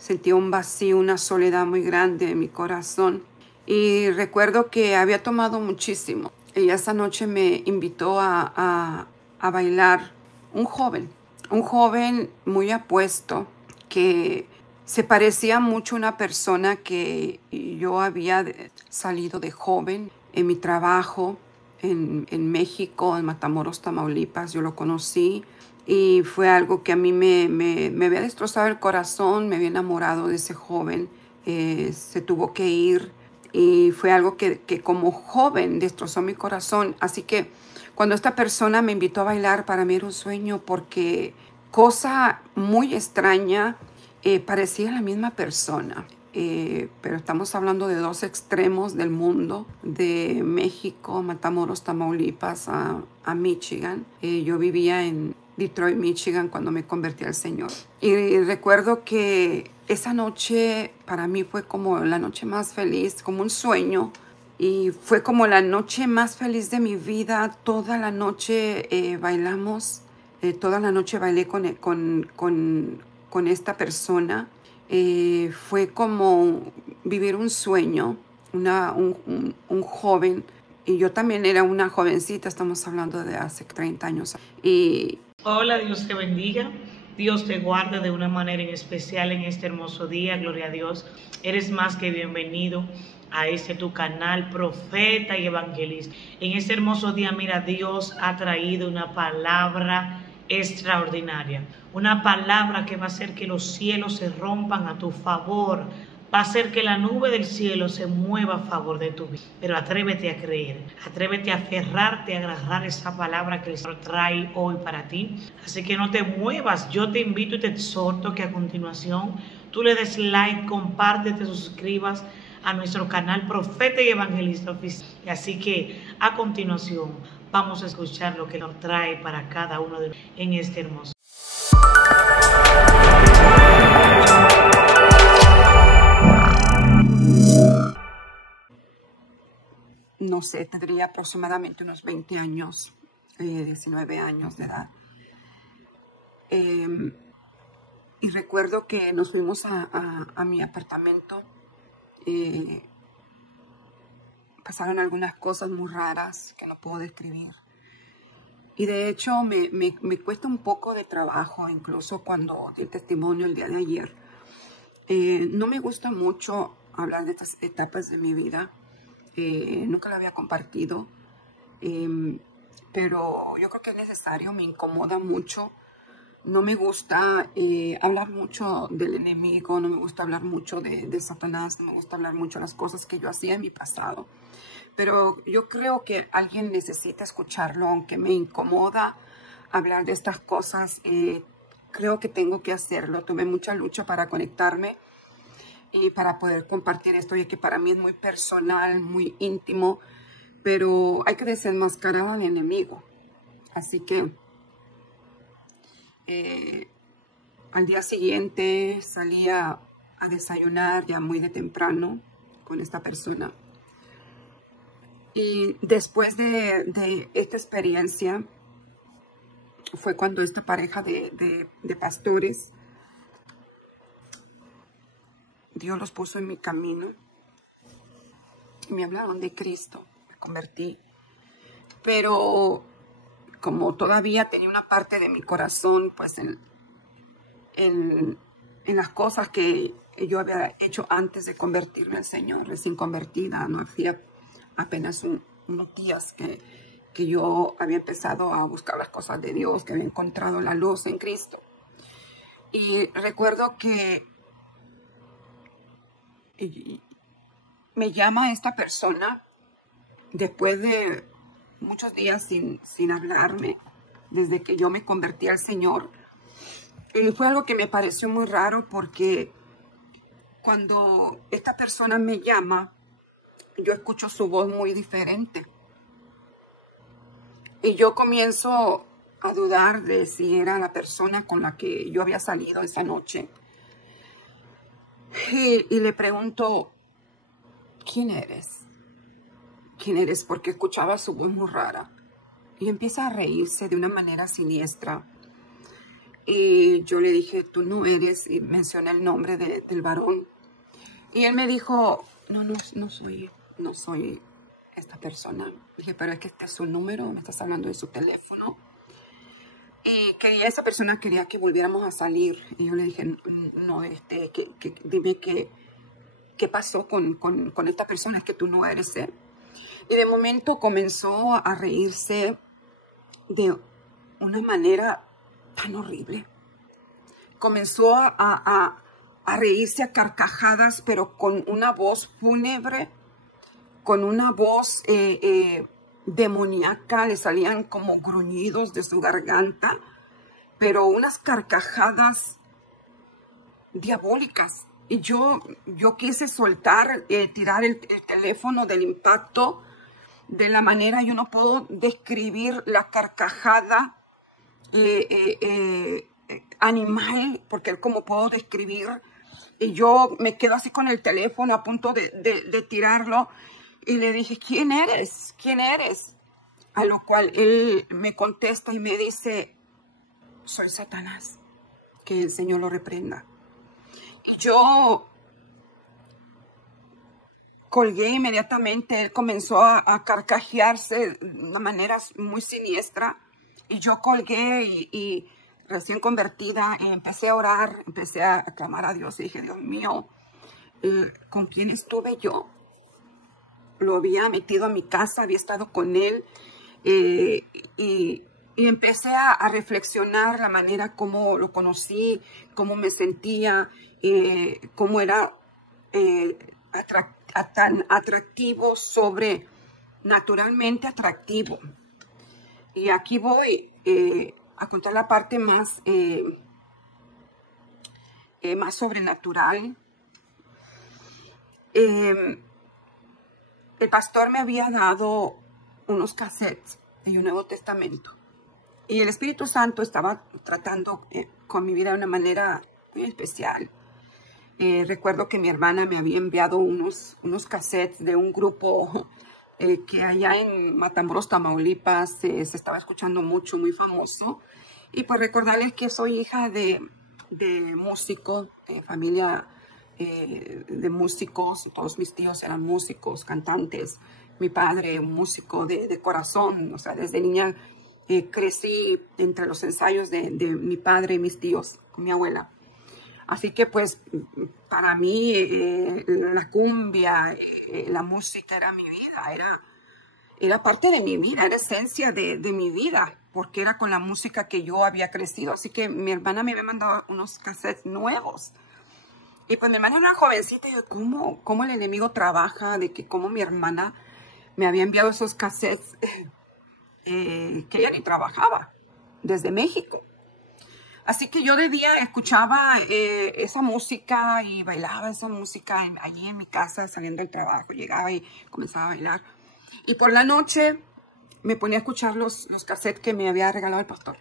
Sentía un vacío, una soledad muy grande en mi corazón. Y recuerdo que había tomado muchísimo. Y esa noche me invitó a bailar un joven muy apuesto que se parecía mucho a una persona que yo había salido de joven en mi trabajo en México, en Matamoros, Tamaulipas. Yo lo conocí y fue algo que a mí me había destrozado el corazón, me había enamorado de ese joven. Se tuvo que ir y fue algo que como joven destrozó mi corazón. Así que cuando esta persona me invitó a bailar, para mí era un sueño porque cosa muy extraña, parecía la misma persona. Pero estamos hablando de dos extremos del mundo, de México, Matamoros, Tamaulipas, a Michigan. Yo vivía en Detroit, Michigan, cuando me convertí al Señor. Y recuerdo que esa noche para mí fue como la noche más feliz, como un sueño. Y fue como la noche más feliz de mi vida. Toda la noche bailamos, toda la noche bailé con esta persona. Fue como vivir un sueño, un joven. Y yo también era una jovencita, estamos hablando de hace 30 años. Hola, Dios te bendiga. Dios te guarde de una manera en especial en este hermoso día. Gloria a Dios. Eres más que bienvenido a este tu canal, profeta y evangelista. En este hermoso día, mira, Dios ha traído una palabra extraordinaria. Una palabra que va a hacer que los cielos se rompan a tu favor. Va a hacer que la nube del cielo se mueva a favor de tu vida. Pero atrévete a creer, atrévete a aferrarte, a agarrar esa palabra que el Señor trae hoy para ti. Así que no te muevas. Yo te invito y te exhorto que a continuación tú le des like, comparte, te suscribas a nuestro canal Profeta y Evangelista Oficial. Y así que a continuación vamos a escuchar lo que nos trae para cada uno de nosotros en este hermoso. No sé, tendría aproximadamente unos 20 años, 19 años de edad. Y recuerdo que nos fuimos a mi apartamento. Pasaron algunas cosas muy raras que no puedo describir. Y de hecho me cuesta un poco de trabajo, incluso cuando di el testimonio el día de ayer. No me gusta mucho hablar de estas etapas de mi vida. Nunca la había compartido, pero yo creo que es necesario, me incomoda mucho. No me gusta hablar mucho del enemigo, no me gusta hablar mucho de Satanás, no me gusta hablar mucho de las cosas que yo hacía en mi pasado. Pero yo creo que alguien necesita escucharlo, aunque me incomoda hablar de estas cosas. Creo que tengo que hacerlo. Tuve mucha lucha para conectarme y para poder compartir esto, ya que para mí es muy personal, muy íntimo, pero hay que desenmascarar al enemigo. Así que al día siguiente salí a desayunar ya muy de temprano con esta persona. Y después de esta experiencia fue cuando esta pareja de pastores, Dios los puso en mi camino y me hablaron de Cristo. Me convertí. Pero como todavía tenía una parte de mi corazón pues en las cosas que yo había hecho antes de convertirme al Señor, recién convertida, no hacía apenas unos días que yo había empezado a buscar las cosas de Dios, que había encontrado la luz en Cristo. Y recuerdo que me llama esta persona después de muchos días sin hablarme, desde que yo me convertí al Señor. Y fue algo que me pareció muy raro porque cuando esta persona me llama, yo escucho su voz muy diferente. Y yo comienzo a dudar de si era la persona con la que yo había salido esa noche. Y le pregunto, ¿quién eres? ¿Quién eres? Porque escuchaba su voz muy rara. Y empieza a reírse de una manera siniestra. Y yo le dije, tú no eres, y mencioné el nombre del varón. Y él me dijo, no soy esta persona. Dije, pero es que este es su número, me estás hablando de su teléfono. Y que esa persona quería que volviéramos a salir. Y yo le dije, no, dime qué pasó con esta persona, es que tú no eres él. Y de momento comenzó a reírse de una manera tan horrible. Comenzó a reírse a carcajadas, pero con una voz fúnebre, con una voz demoníaca. Le salían como gruñidos de su garganta, pero unas carcajadas diabólicas. Y yo quise soltar, tirar el teléfono del impacto, de la manera, yo no puedo describir la carcajada animal, porque cómo puedo describir. Y yo me quedo así con el teléfono a punto de tirarlo. Y le dije, ¿quién eres? ¿Quién eres? A lo cual él me contesta y me dice, soy Satanás, que el Señor lo reprenda. Y yo colgué inmediatamente. Él comenzó a carcajearse de una manera muy siniestra. Y yo colgué y recién convertida, empecé a orar, empecé a clamar a Dios. Y dije, Dios mío, ¿con quién estuve yo? Lo había metido a mi casa, había estado con él. Y empecé a reflexionar la manera como lo conocí, cómo me sentía, cómo era tan atractivo, sobrenaturalmente atractivo. Y aquí voy a contar la parte más sobrenatural. El pastor me había dado unos cassettes de un Nuevo Testamento. Y el Espíritu Santo estaba tratando con mi vida de una manera muy especial. Recuerdo que mi hermana me había enviado unos cassettes de un grupo que allá en Matamoros, Tamaulipas, se estaba escuchando mucho, muy famoso. Y pues recordarles que soy hija de músicos, familia de músicos. Todos mis tíos eran músicos, cantantes. Mi padre, un músico de corazón. O sea, desde niña crecí entre los ensayos de mi padre y mis tíos, con mi abuela. Así que pues para mí la cumbia, la música era mi vida, era parte de mi vida, era esencia de mi vida, porque era con la música que yo había crecido. Así que mi hermana me había mandado unos cassettes nuevos. Y pues mi hermana era una jovencita y yo, ¿cómo el enemigo trabaja? De que cómo mi hermana me había enviado esos cassettes que ella ni trabajaba, desde México. Así que yo de día escuchaba esa música y bailaba esa música allí en mi casa saliendo del trabajo. Llegaba y comenzaba a bailar. Y por la noche me ponía a escuchar los cassettes que me había regalado el pastor.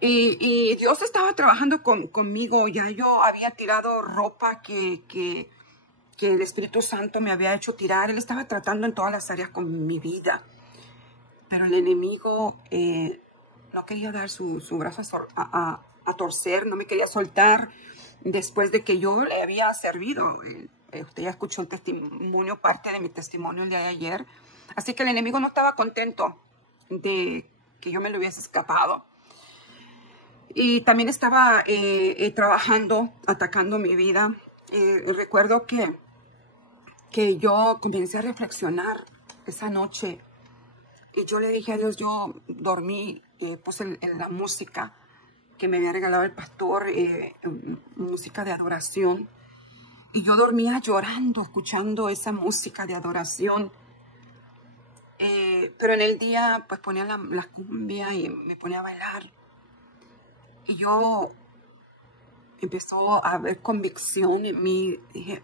y Dios estaba trabajando conmigo. Ya yo había tirado ropa que el Espíritu Santo me había hecho tirar. Él estaba tratando en todas las áreas con mi vida. Pero el enemigo no quería dar su brazo a torcer, no me quería soltar después de que yo le había servido. Usted ya escuchó el testimonio, parte de mi testimonio el día de ayer. Así que el enemigo no estaba contento de que yo me lo hubiese escapado. Y también estaba trabajando, atacando mi vida. Recuerdo que yo comencé a reflexionar esa noche. Y yo le dije a Dios, yo dormí, puse en la música que me había regalado el pastor, música de adoración. Y yo dormía llorando, escuchando esa música de adoración. Pero en el día, pues ponía la cumbia y me ponía a bailar. Y yo empezó a haber convicción en mí. Dije,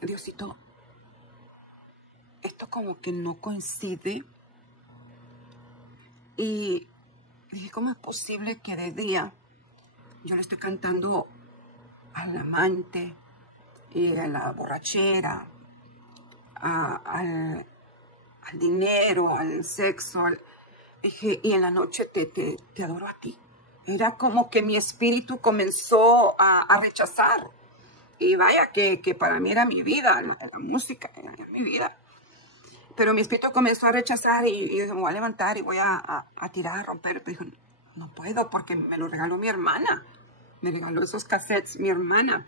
Diosito, esto como que no coincide. Y dije, ¿cómo es posible que de día yo le estoy cantando al amante, a la borrachera, al dinero, al sexo, Dije, y en la noche te adoro a ti. Era como que mi espíritu comenzó a rechazar. Y vaya, que para mí era mi vida, la música era mi vida. Pero mi espíritu comenzó a rechazar y dije, me voy a levantar y voy a tirar, a romper. Pero dije, no puedo porque me lo regaló mi hermana. Me regaló esos cassettes mi hermana.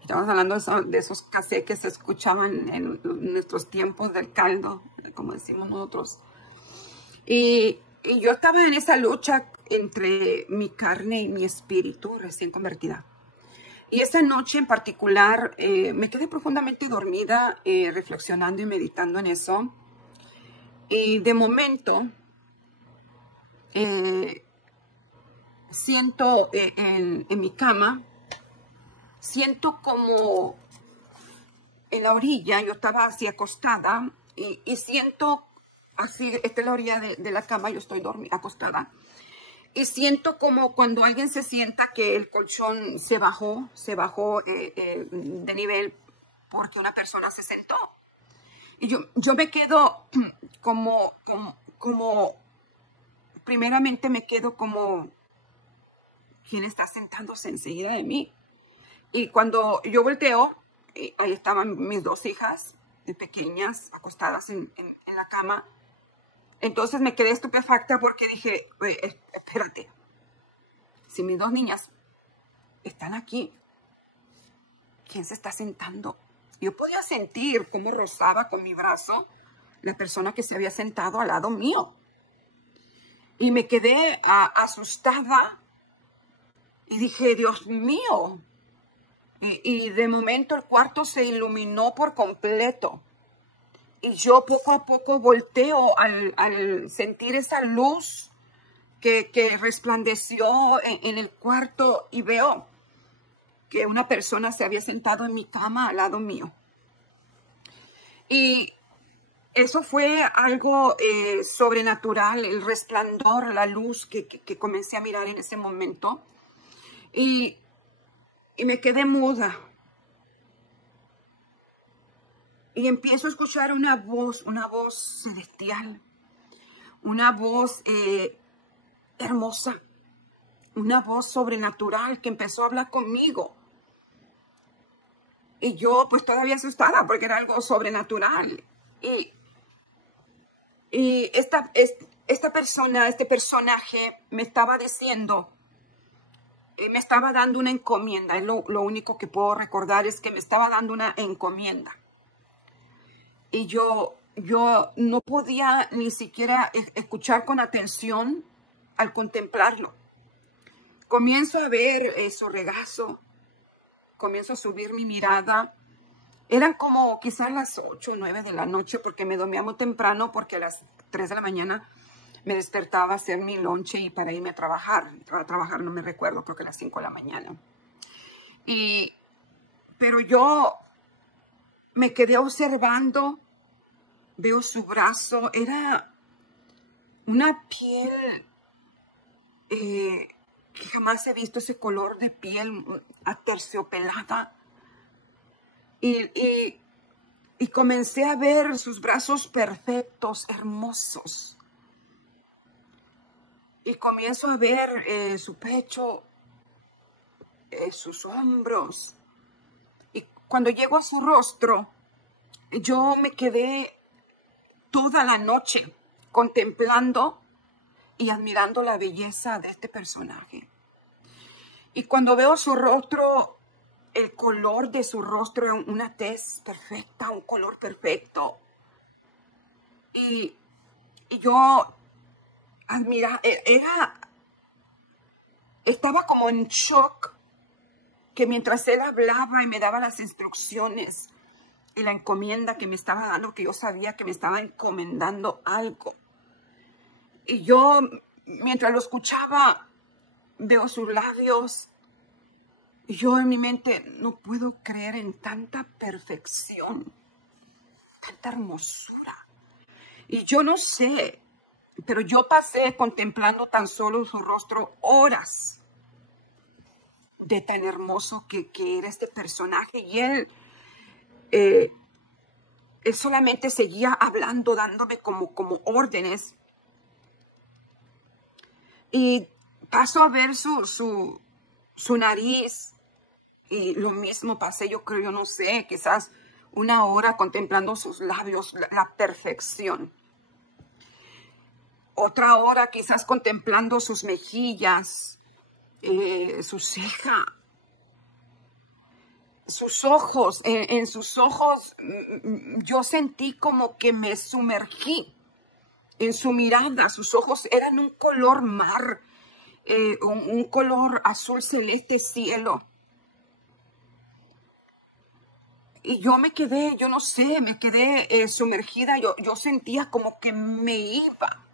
Estamos hablando de esos cassettes que se escuchaban en nuestros tiempos del caldo, como decimos nosotros. Y yo estaba en esa lucha entre mi carne y mi espíritu recién convertida. Y esa noche en particular me quedé profundamente dormida, reflexionando y meditando en eso. Y de momento siento en mi cama, siento como en la orilla, yo estaba así acostada y siento así, esta es la orilla de la cama, yo estoy acostada. Y siento como cuando alguien se sienta que el colchón se bajó de nivel porque una persona se sentó. Y yo me quedo como, primeramente me quedo como, ¿quién está sentándose enseguida de mí? Y cuando yo volteo, ahí estaban mis dos hijas pequeñas acostadas en la cama. Entonces me quedé estupefacta porque dije, espérate, si mis dos niñas están aquí, ¿quién se está sentando? Yo podía sentir cómo rozaba con mi brazo la persona que se había sentado al lado mío. Y me quedé asustada y dije, Dios mío. Y de momento el cuarto se iluminó por completo. Y yo poco a poco volteo al sentir esa luz que resplandeció en el cuarto y veo que una persona se había sentado en mi cama al lado mío. Y eso fue algo sobrenatural, el resplandor, la luz que comencé a mirar en ese momento. Y me quedé muda. Y empiezo a escuchar una voz celestial, una voz hermosa, una voz sobrenatural que empezó a hablar conmigo. Y yo pues todavía asustada porque era algo sobrenatural. Y esta persona, este personaje me estaba diciendo, me estaba dando una encomienda. Lo único que puedo recordar es que me estaba dando una encomienda. Y yo no podía ni siquiera escuchar con atención al contemplarlo. Comienzo a ver su regazo, comienzo a subir mi mirada. Eran como quizás las 8 o 9 de la noche porque me dormía muy temprano porque a las 3 de la mañana me despertaba a hacer mi lonche y para irme a trabajar. A trabajar no me recuerdo, creo que a las 5 de la mañana. Pero yo me quedé observando, veo su brazo, era una piel que jamás he visto, ese color de piel aterciopelada. Y comencé a ver sus brazos perfectos, hermosos. Y comienzo a ver su pecho, sus hombros. Y cuando llego a su rostro, yo me quedé toda la noche contemplando y admirando la belleza de este personaje. Y cuando veo su rostro, el color de su rostro, una tez perfecta, un color perfecto. Y yo estaba como en shock, que mientras él hablaba y me daba las instrucciones y la encomienda que me estaba dando, que yo sabía que me estaba encomendando algo. Y yo, mientras lo escuchaba, veo sus labios. Y yo en mi mente no puedo creer en tanta perfección, tanta hermosura. Y yo no sé, pero yo pasé contemplando tan solo su rostro horas de tan hermoso que era este personaje. Y él solamente seguía hablando, dándome como órdenes. y paso a ver su nariz. Y lo mismo pasé, yo creo, yo no sé, quizás una hora contemplando sus labios, la perfección. Otra hora quizás contemplando sus mejillas, su ceja, sus ojos. En sus ojos yo sentí como que me sumergí en su mirada. Sus ojos eran un color mar, un color azul celeste cielo. Y yo me quedé, yo no sé, me quedé sumergida. Yo sentía como que me iba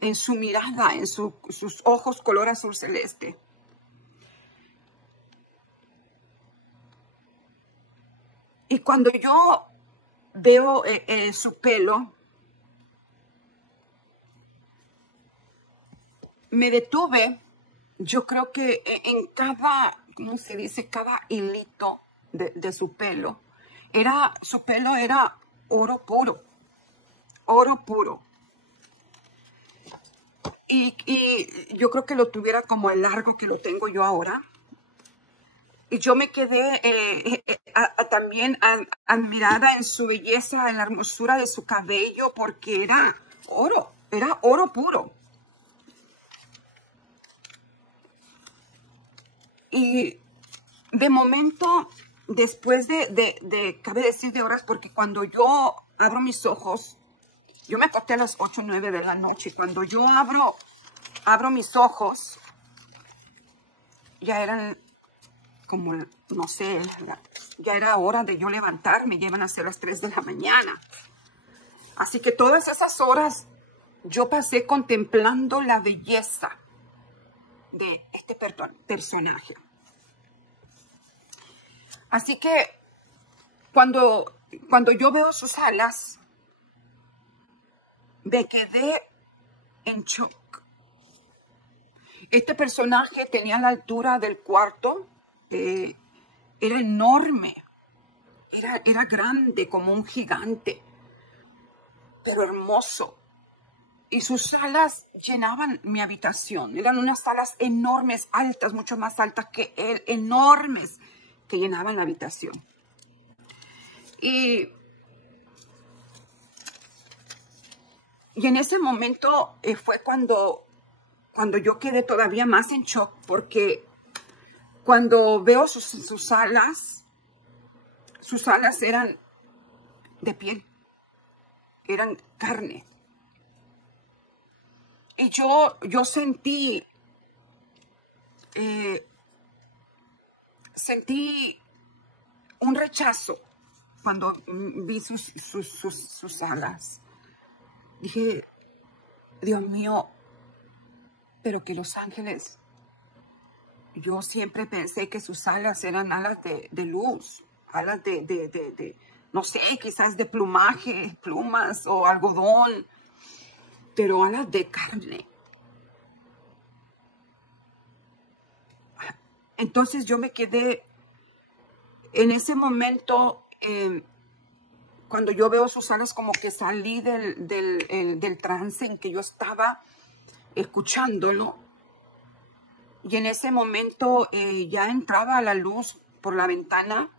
en su mirada, en sus ojos color azul celeste. Y cuando yo veo su pelo, me detuve, yo creo que en cada, ¿cómo se dice? Cada hilito de su pelo. Su pelo era oro puro, oro puro. Y yo creo que lo tuviera como el largo que lo tengo yo ahora. Y yo me quedé también admirada en su belleza, en la hermosura de su cabello, porque era oro puro. Y de momento, después cabe decir de horas, porque cuando yo abro mis ojos, yo me acosté a las 8 o 9 de la noche. Cuando yo abro mis ojos, ya eran como, no sé, ya era hora de yo levantarme, ya iban a ser las 3 de la mañana. Así que todas esas horas yo pasé contemplando la belleza de este personaje. Así que cuando yo veo sus alas, me quedé en shock. Este personaje tenía la altura del cuarto, era enorme, era grande como un gigante, pero hermoso. Y sus alas llenaban mi habitación. Eran unas alas enormes, altas, mucho más altas que él, enormes, que llenaban la habitación. Y en ese momento fue cuando yo quedé todavía más en shock, porque cuando veo sus alas eran de piel, eran carne. Y yo sentí un rechazo cuando vi sus alas. Dije, Dios mío, pero que los ángeles, yo siempre pensé que sus alas eran alas de luz, alas de, no sé, quizás de plumaje, plumas o algodón, pero alas de carne. Entonces yo me quedé en ese momento, cuando yo veo sus alas, como que salí del trance en que yo estaba escuchándolo. Y en ese momento ya entraba la luz por la ventana.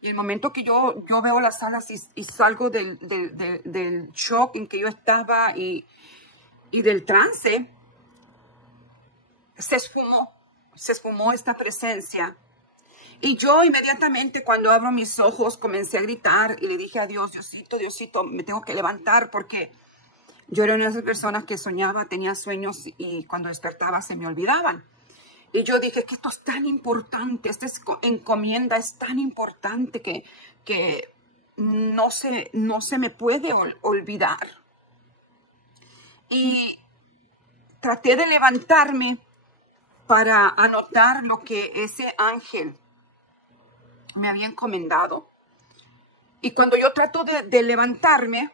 Y el momento que yo veo las alas y salgo del shock en que yo estaba y del trance, se esfumó esta presencia. Y yo inmediatamente, cuando abro mis ojos, comencé a gritar y le dije a Dios, Diosito, me tengo que levantar, porque yo era una de esas personas que soñaba, tenía sueños y cuando despertaba se me olvidaban. Y yo dije que esto es tan importante, esta encomienda es tan importante que no se me puede olvidar. Y traté de levantarme para anotar lo que ese ángel me había encomendado. Y cuando yo trato de levantarme,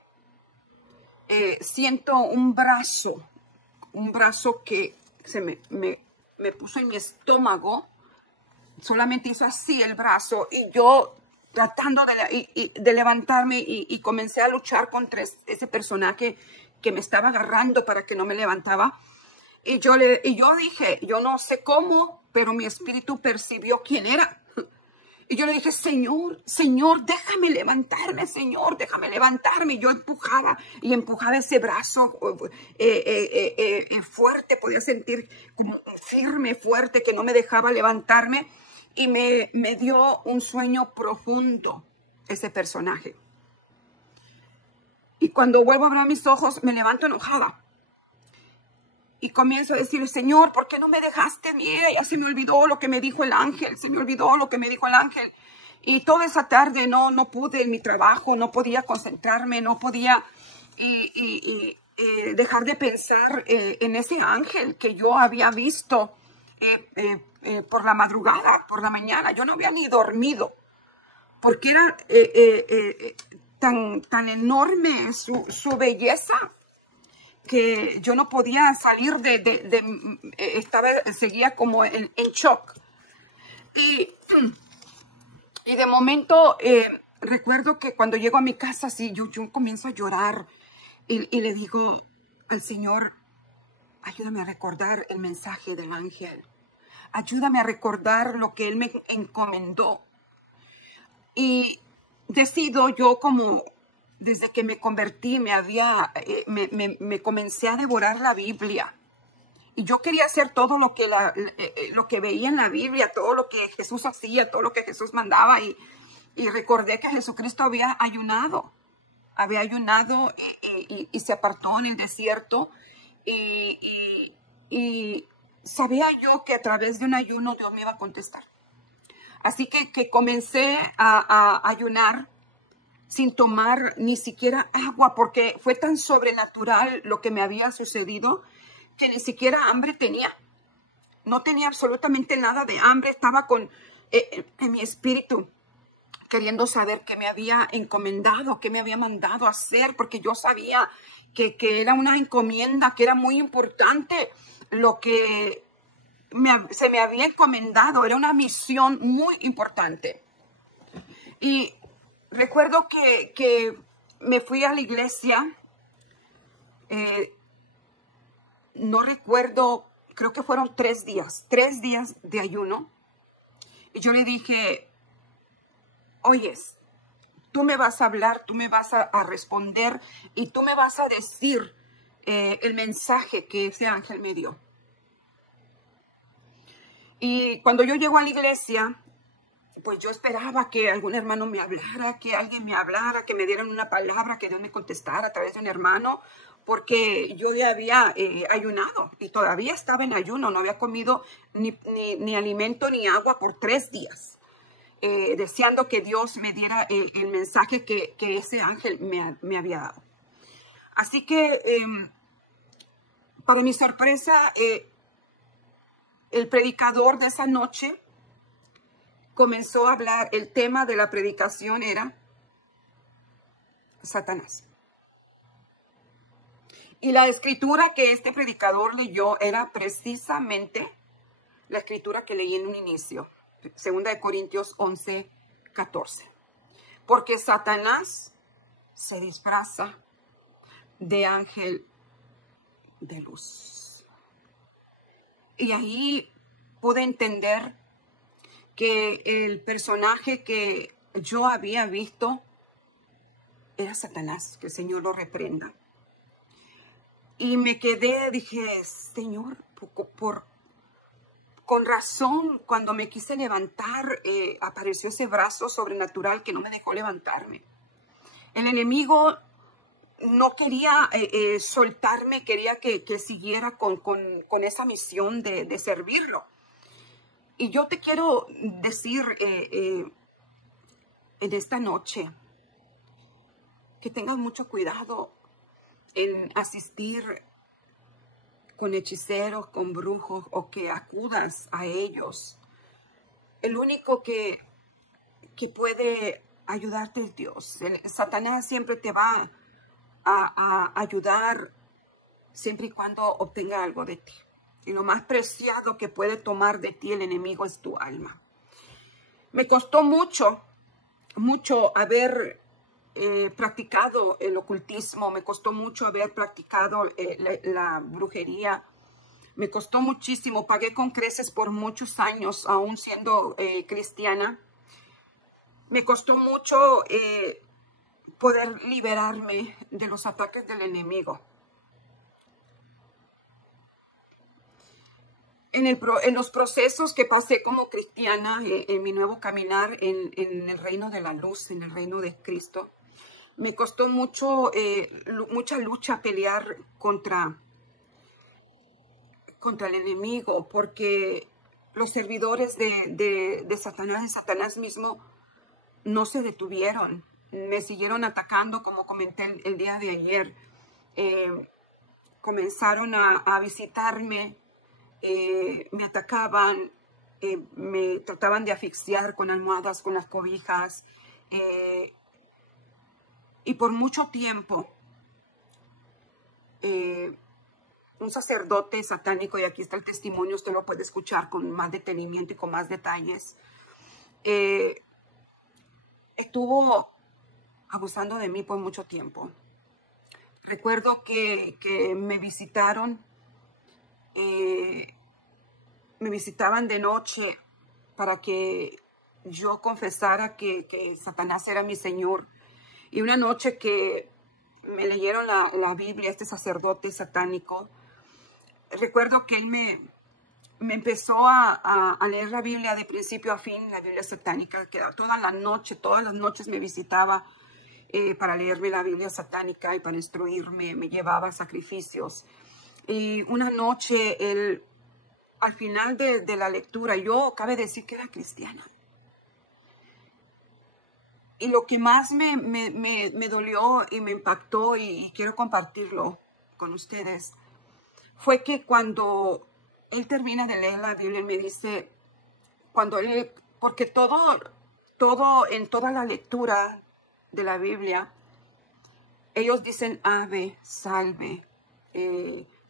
siento un brazo que se me puso en mi estómago. Solamente hizo así el brazo y yo tratando de levantarme y comencé a luchar contra ese personaje que me estaba agarrando para que no me levantaba. Y yo dije, yo no sé cómo, pero mi espíritu percibió quién era. Y yo le dije, Señor, Señor, déjame levantarme, Señor, déjame levantarme. Y yo empujaba ese brazo fuerte, podía sentir como firme, fuerte, que no me dejaba levantarme. Y me dio un sueño profundo ese personaje. Y cuando vuelvo a abrir mis ojos, me levanto enojada. Y comienzo a decir, Señor, ¿por qué no me dejaste? Mira, ya se me olvidó lo que me dijo el ángel. Se me olvidó lo que me dijo el ángel. Y toda esa tarde no pude en mi trabajo, no podía concentrarme, no podía dejar de pensar en ese ángel que yo había visto por la madrugada, por la mañana. Yo no había ni dormido, porque era tan enorme su belleza, que yo no podía salir seguía como en shock. Y de momento recuerdo que cuando llego a mi casa, sí, yo comienzo a llorar y le digo al Señor, ayúdame a recordar el mensaje del ángel. Ayúdame a recordar lo que Él me encomendó. Y decido yo, como desde que me convertí, me comencé a devorar la Biblia. Y yo quería hacer todo lo que veía en la Biblia, todo lo que Jesús hacía, todo lo que Jesús mandaba. Y recordé que Jesucristo había ayunado y se apartó en el desierto. Y sabía yo que a través de un ayuno Dios me iba a contestar. Así que comencé a ayunar sin tomar ni siquiera agua, porque fue tan sobrenatural lo que me había sucedido que ni siquiera hambre tenía. No tenía absolutamente nada de hambre. Estaba en mi espíritu queriendo saber qué me había encomendado, qué me había mandado a hacer, porque yo sabía que era una encomienda, que era muy importante lo que se me había encomendado. Era una misión muy importante. Y recuerdo que me fui a la iglesia. No recuerdo, creo que fueron 3 días de ayuno. Y yo le dije, oyes, tú me vas a hablar, tú me vas a responder y tú me vas a decir el mensaje que ese ángel me dio. Y cuando yo llego a la iglesia, pues yo esperaba que algún hermano me hablara, que alguien me hablara, que me dieran una palabra, que Dios me contestara a través de un hermano, porque yo ya había ayunado y todavía estaba en ayuno, no había comido ni alimento ni agua por 3 días, deseando que Dios me diera el mensaje que ese ángel me había dado. Así que, para mi sorpresa, el predicador de esa noche comenzó a hablar. El tema de la predicación era Satanás. Y la escritura que este predicador leyó era precisamente la escritura que leí en un inicio, 2 Corintios 11:14. Porque Satanás se disfraza de ángel de luz. Y ahí pude entender que el personaje que yo había visto era Satanás, que el Señor lo reprenda. Y me quedé, dije, Señor, con razón, cuando me quise levantar, apareció ese brazo sobrenatural que no me dejó levantarme. El enemigo no quería soltarme, quería que siguiera con esa misión de servirlo. Y yo te quiero decir en esta noche que tengas mucho cuidado en asistir con hechiceros, con brujos, o que acudas a ellos. El único que puede ayudarte es Dios. Satanás siempre te va a ayudar siempre y cuando obtenga algo de ti. Y lo más preciado que puede tomar de ti el enemigo es tu alma. Me costó mucho haber practicado el ocultismo. Me costó mucho haber practicado la brujería. Me costó muchísimo, pagué con creces por muchos años, aún siendo cristiana. Me costó mucho poder liberarme de los ataques del enemigo. En los procesos que pasé como cristiana, en mi nuevo caminar en el reino de la luz, en el reino de Cristo, me costó mucha lucha pelear contra el enemigo, porque los servidores de Satanás mismo no se detuvieron. Me siguieron atacando, como comenté el día de ayer. Comenzaron a visitarme, me atacaban, me trataban de asfixiar con almohadas, con las cobijas. Y por mucho tiempo, un sacerdote satánico, y aquí está el testimonio, usted lo puede escuchar con más detenimiento y con más detalles, estuvo abusando de mí por mucho tiempo. Recuerdo que me visitaron, me visitaban de noche para que yo confesara que Satanás era mi Señor. Y una noche que me leyeron la Biblia, este sacerdote satánico, recuerdo que él me empezó a leer la Biblia de principio a fin, la Biblia satánica, que todas las noches me visitaba para leerme la Biblia satánica y para instruirme, me llevaba sacrificios. Y una noche, al final de la lectura, yo cabe decir que era cristiana. Y lo que más me dolió y me impactó, y quiero compartirlo con ustedes, fue que cuando él termina de leer la Biblia, él me dice, porque todo en toda la lectura de la Biblia, ellos dicen ave, salve,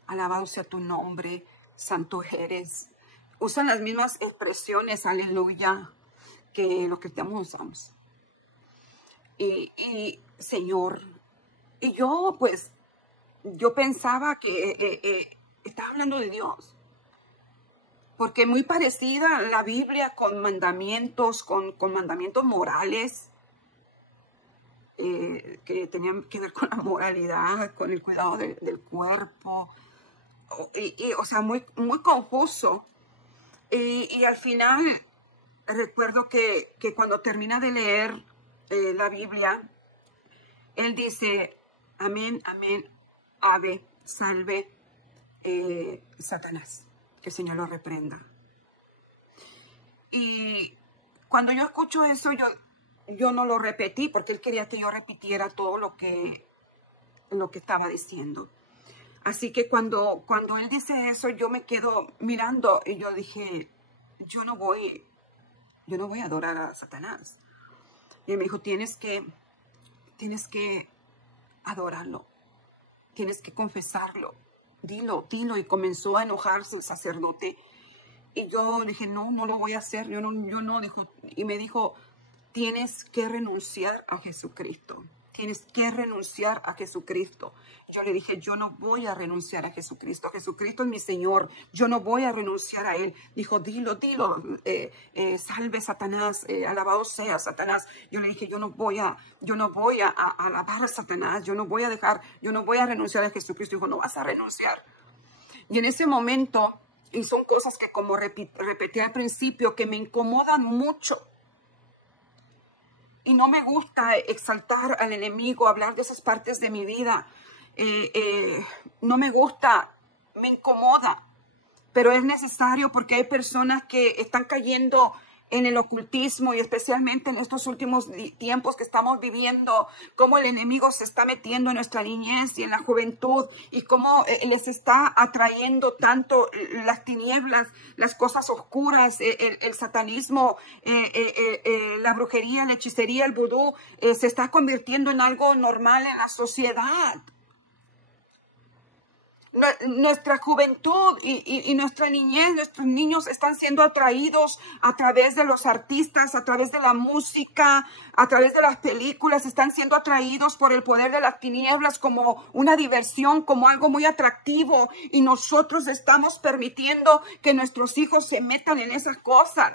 alabado sea tu nombre, santo eres. Usan las mismas expresiones, aleluya, que los cristianos usamos. Y Señor, y yo pensaba que estaba hablando de Dios, porque muy parecida la Biblia con mandamientos, con mandamientos morales, que tenían que ver con la moralidad, con el cuidado del cuerpo, o sea, muy, muy confuso. Y al final recuerdo que cuando termina de leer la Biblia, él dice, amén, amén, ave, salve, Satanás, que el Señor lo reprenda. Y cuando yo escucho eso, yo no lo repetí, porque él quería que yo repitiera todo lo que estaba diciendo. Así que cuando él dice eso, yo me quedo mirando y yo dije, yo no voy a adorar a Satanás. Y él me dijo, tienes que adorarlo, tienes que confesarlo, dilo. Y comenzó a enojarse el sacerdote. Y yo dije, no lo voy a hacer, yo no, dijo. Y me dijo, tienes que renunciar a Jesucristo. Tienes que renunciar a Jesucristo. Yo le dije, yo no voy a renunciar a Jesucristo. Jesucristo es mi Señor. Yo no voy a renunciar a Él. Dijo, dilo. Salve Satanás. Alabado sea Satanás. Yo le dije, yo no voy a alabar a Satanás. Yo no voy a renunciar a Jesucristo. Dijo, no vas a renunciar. Y en ese momento, y son cosas que como repetí al principio, que me incomodan mucho. Y no me gusta exaltar al enemigo, hablar de esas partes de mi vida. No me gusta, me incomoda. Pero es necesario porque hay personas que están cayendo en el ocultismo, y especialmente en estos últimos tiempos que estamos viviendo, cómo el enemigo se está metiendo en nuestra niñez y en la juventud, y cómo les está atrayendo tanto las tinieblas, las cosas oscuras, el satanismo, la brujería, la hechicería, el vudú, se está convirtiendo en algo normal en la sociedad. No nuestra juventud y nuestra niñez, nuestros niños están siendo atraídos a través de los artistas, a través de la música, a través de las películas, están siendo atraídos por el poder de las tinieblas como una diversión, como algo muy atractivo, y nosotros estamos permitiendo que nuestros hijos se metan en esas cosas.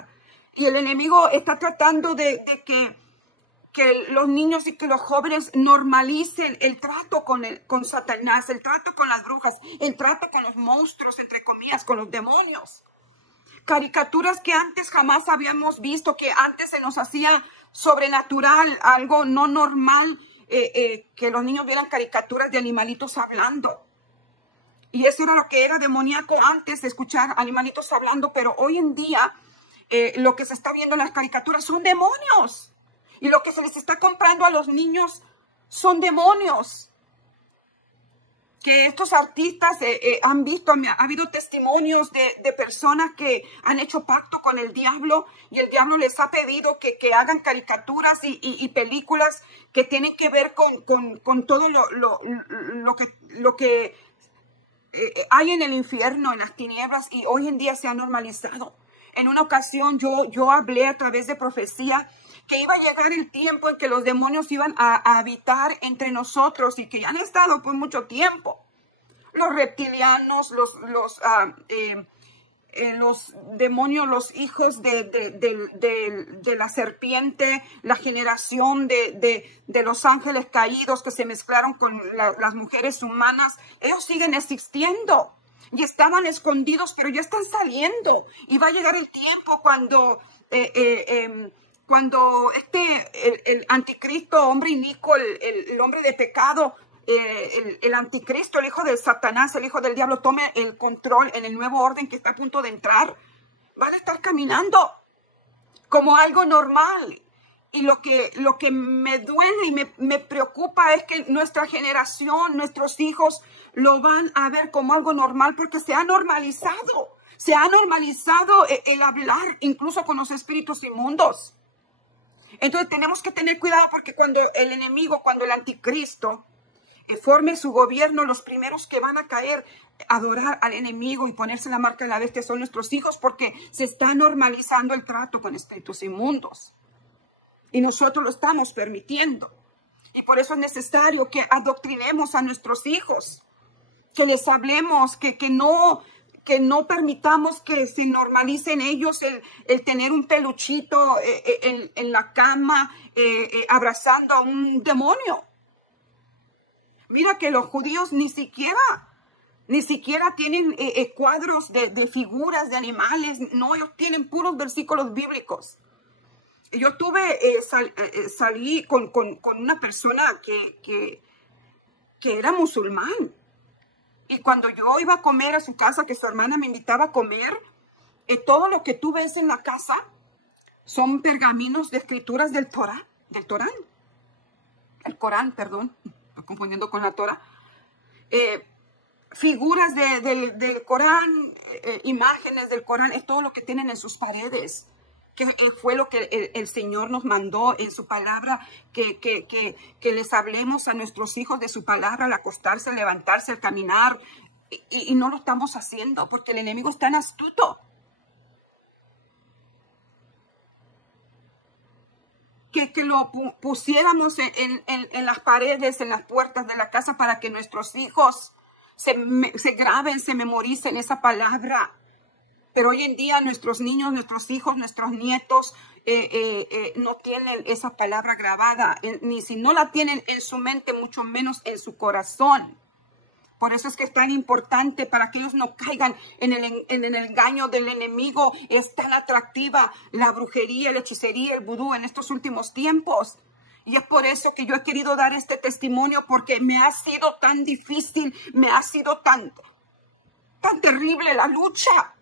Y el enemigo está tratando de que los niños y que los jóvenes normalicen el trato con Satanás, el trato con las brujas, el trato con los monstruos, entre comillas, con los demonios. Caricaturas que antes jamás habíamos visto, que antes se nos hacía sobrenatural, algo no normal, que los niños vieran caricaturas de animalitos hablando. Y eso era lo que era demoníaco antes, de escuchar animalitos hablando, pero hoy en día lo que se está viendo en las caricaturas son demonios. Y lo que se les está comprando a los niños son demonios. Que estos artistas han visto, ha habido testimonios de personas que han hecho pacto con el diablo, y el diablo les ha pedido que hagan caricaturas y películas que tienen que ver con todo lo que hay en el infierno, en las tinieblas, y hoy en día se ha normalizado. En una ocasión yo hablé a través de profecía que iba a llegar el tiempo en que los demonios iban a habitar entre nosotros, y que ya han estado por mucho tiempo. Los reptilianos, los demonios, los hijos de la serpiente, la generación de los ángeles caídos que se mezclaron con las mujeres humanas, ellos siguen existiendo. Y estaban escondidos, pero ya están saliendo. Y va a llegar el tiempo cuando el anticristo, hombre inicuo, el hombre de pecado, el anticristo, el hijo de Satanás, el hijo del diablo, tome el control en el nuevo orden que está a punto de entrar, van a estar caminando como algo normal. Y lo que me duele y me preocupa es que nuestra generación, nuestros hijos, lo van a ver como algo normal, porque se ha normalizado. Se ha normalizado el hablar incluso con los espíritus inmundos. Entonces tenemos que tener cuidado, porque cuando el enemigo, cuando el anticristo forme su gobierno, los primeros que van a caer, adorar al enemigo y ponerse la marca de la bestia, son nuestros hijos, porque se está normalizando el trato con espíritus inmundos. Y nosotros lo estamos permitiendo. Y por eso es necesario que adoctrinemos a nuestros hijos, que les hablemos, que no permitamos que se normalice en ellos el tener un peluchito en la cama, abrazando a un demonio. Mira que los judíos ni siquiera tienen cuadros de figuras de animales. No, ellos tienen puros versículos bíblicos. Yo salí con una persona que era musulmán. Y cuando yo iba a comer a su casa, que su hermana me invitaba a comer, todo lo que tú ves en la casa son pergaminos de escrituras del Torán. El Corán, perdón, estoy confundiendo con la Torah. Figuras del Corán, imágenes del Corán, es todo lo que tienen en sus paredes. Que fue lo que el Señor nos mandó en su palabra, que les hablemos a nuestros hijos de su palabra, al acostarse, al levantarse, al caminar, y no lo estamos haciendo porque el enemigo es tan astuto que lo pusiéramos en las paredes, en las puertas de la casa, para que nuestros hijos se graben, se memoricen esa palabra. Pero hoy en día nuestros niños, nuestros hijos, nuestros nietos no tienen esa palabra grabada, ni si no la tienen en su mente, mucho menos en su corazón. Por eso es que es tan importante, para que ellos no caigan en el engaño del enemigo. Es tan atractiva la brujería, la hechicería, el vudú en estos últimos tiempos. Y es por eso que yo he querido dar este testimonio, porque me ha sido tan difícil, me ha sido tan terrible la lucha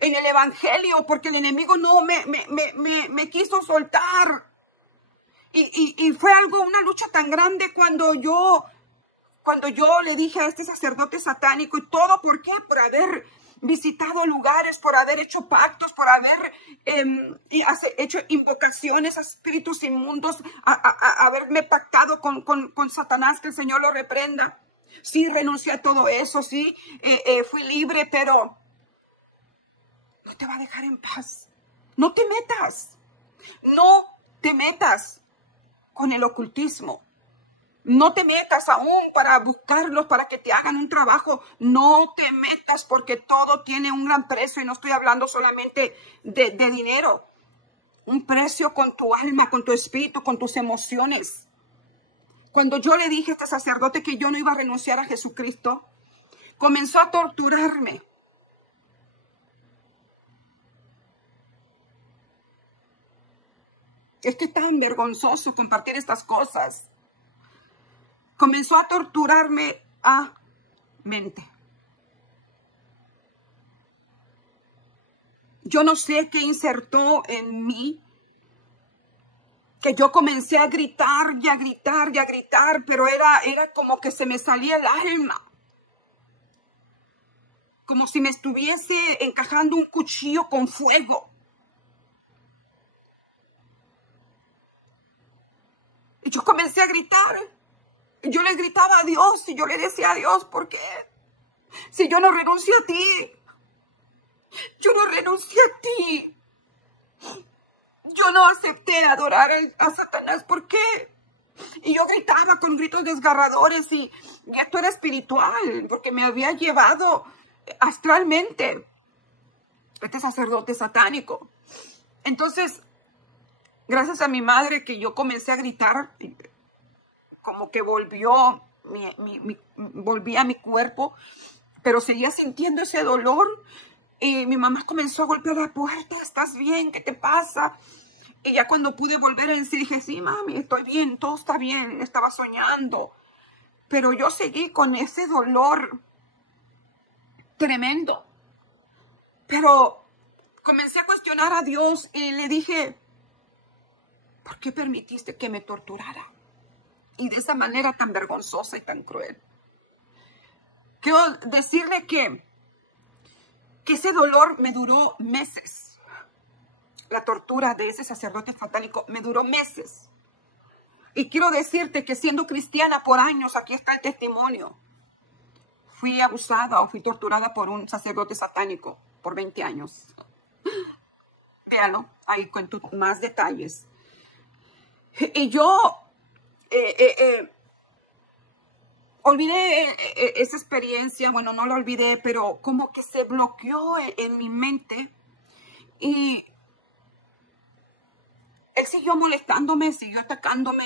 en el evangelio, porque el enemigo no me quiso soltar. Y fue una lucha tan grande cuando yo le dije a este sacerdote satánico, y todo, ¿por qué? Por haber visitado lugares, por haber hecho pactos, por haber hecho invocaciones a espíritus inmundos, haberme pactado con Satanás, que el Señor lo reprenda. Sí, renuncié a todo eso, sí, fui libre, pero no te va a dejar en paz. No te metas. No te metas con el ocultismo. No te metas aún para buscarlos, para que te hagan un trabajo. No te metas porque todo tiene un gran precio y no estoy hablando solamente de dinero. Un precio con tu alma, con tu espíritu, con tus emociones. Cuando yo le dije a este sacerdote que yo no iba a renunciar a Jesucristo, comenzó a torturarme. Es que es tan vergonzoso compartir estas cosas. Comenzó a torturarme a mente. Yo no sé qué insertó en mí, que yo comencé a gritar y a gritar y a gritar, pero era como que se me salía el alma. Como si me estuviese encajando un cuchillo con fuego. Y yo comencé a gritar. Yo le gritaba a Dios y yo le decía a Dios, ¿por qué? Si yo no renuncio a ti, yo no renuncié a ti. Yo no acepté adorar a Satanás, ¿por qué? Y yo gritaba con gritos desgarradores y esto era espiritual, porque me había llevado astralmente este sacerdote satánico. Entonces, gracias a mi madre que yo comencé a gritar, como que volví a mi cuerpo, pero seguía sintiendo ese dolor. Y mi mamá comenzó a golpear la puerta. ¿Estás bien? ¿Qué te pasa? Y ya cuando pude volver en sí, dije, sí, mami, estoy bien, todo está bien. Estaba soñando. Pero yo seguí con ese dolor tremendo. Pero comencé a cuestionar a Dios y le dije, ¿por qué permitiste que me torturara? Y de esa manera tan vergonzosa y tan cruel. Quiero decirle que ese dolor me duró meses. La tortura de ese sacerdote satánico me duró meses. Y quiero decirte que siendo cristiana por años, aquí está el testimonio, fui abusada o fui torturada por un sacerdote satánico por 20 años. Véalo, ahí cuento más detalles. Y yo olvidé esa experiencia, bueno, no la olvidé, pero como que se bloqueó en mi mente y él siguió molestándome, siguió atacándome,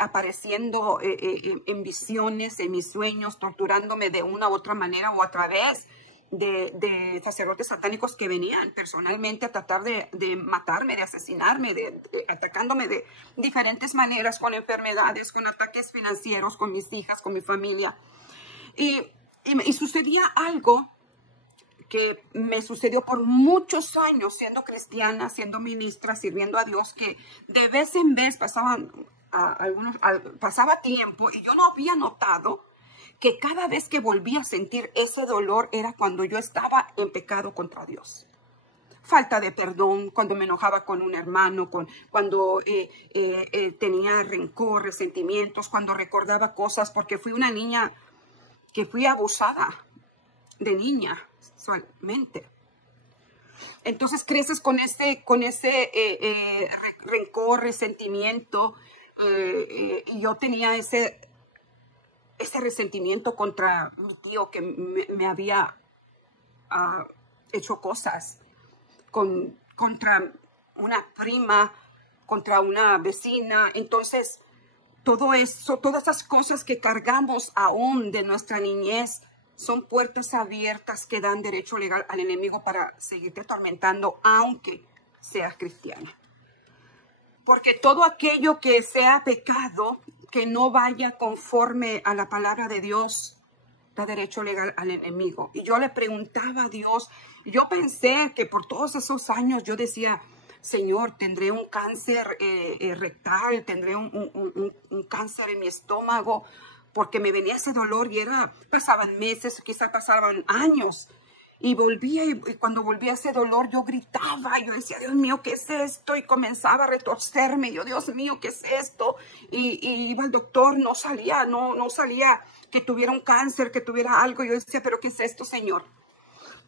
apareciendo en visiones, en mis sueños, torturándome de una u otra manera o a través de sacerdotes satánicos que venían personalmente a tratar de matarme, de asesinarme, atacándome de diferentes maneras, con enfermedades, con ataques financieros, con mis hijas, con mi familia. Y sucedía algo que me sucedió por muchos años siendo cristiana, siendo ministra, sirviendo a Dios, que de vez en vez pasaba tiempo y yo no había notado que cada vez que volvía a sentir ese dolor era cuando yo estaba en pecado contra Dios. Falta de perdón, cuando me enojaba con un hermano, cuando tenía rencor, resentimientos, cuando recordaba cosas, porque fui una niña que fui abusada de niña sexualmente. Entonces creces con ese rencor, resentimiento, y yo tenía ese resentimiento contra mi tío que me había hecho cosas, contra una prima, contra una vecina. Entonces, todo eso, todas esas cosas que cargamos aún de nuestra niñez, son puertas abiertas que dan derecho legal al enemigo para seguirte atormentando, aunque seas cristiana. Porque todo aquello que sea pecado, que no vaya conforme a la palabra de Dios, da derecho legal al enemigo. Y yo le preguntaba a Dios, yo pensé que por todos esos años yo decía, Señor, tendré un cáncer rectal, tendré un cáncer en mi estómago, porque me venía ese dolor y pasaban meses, quizás pasaban años. Y volvía, y cuando volvía ese dolor, yo gritaba, yo decía, Dios mío, ¿qué es esto? Y comenzaba a retorcerme, yo, Dios mío, ¿qué es esto? Y iba al doctor, no salía que tuviera un cáncer, que tuviera algo. Yo decía, ¿pero qué es esto, Señor?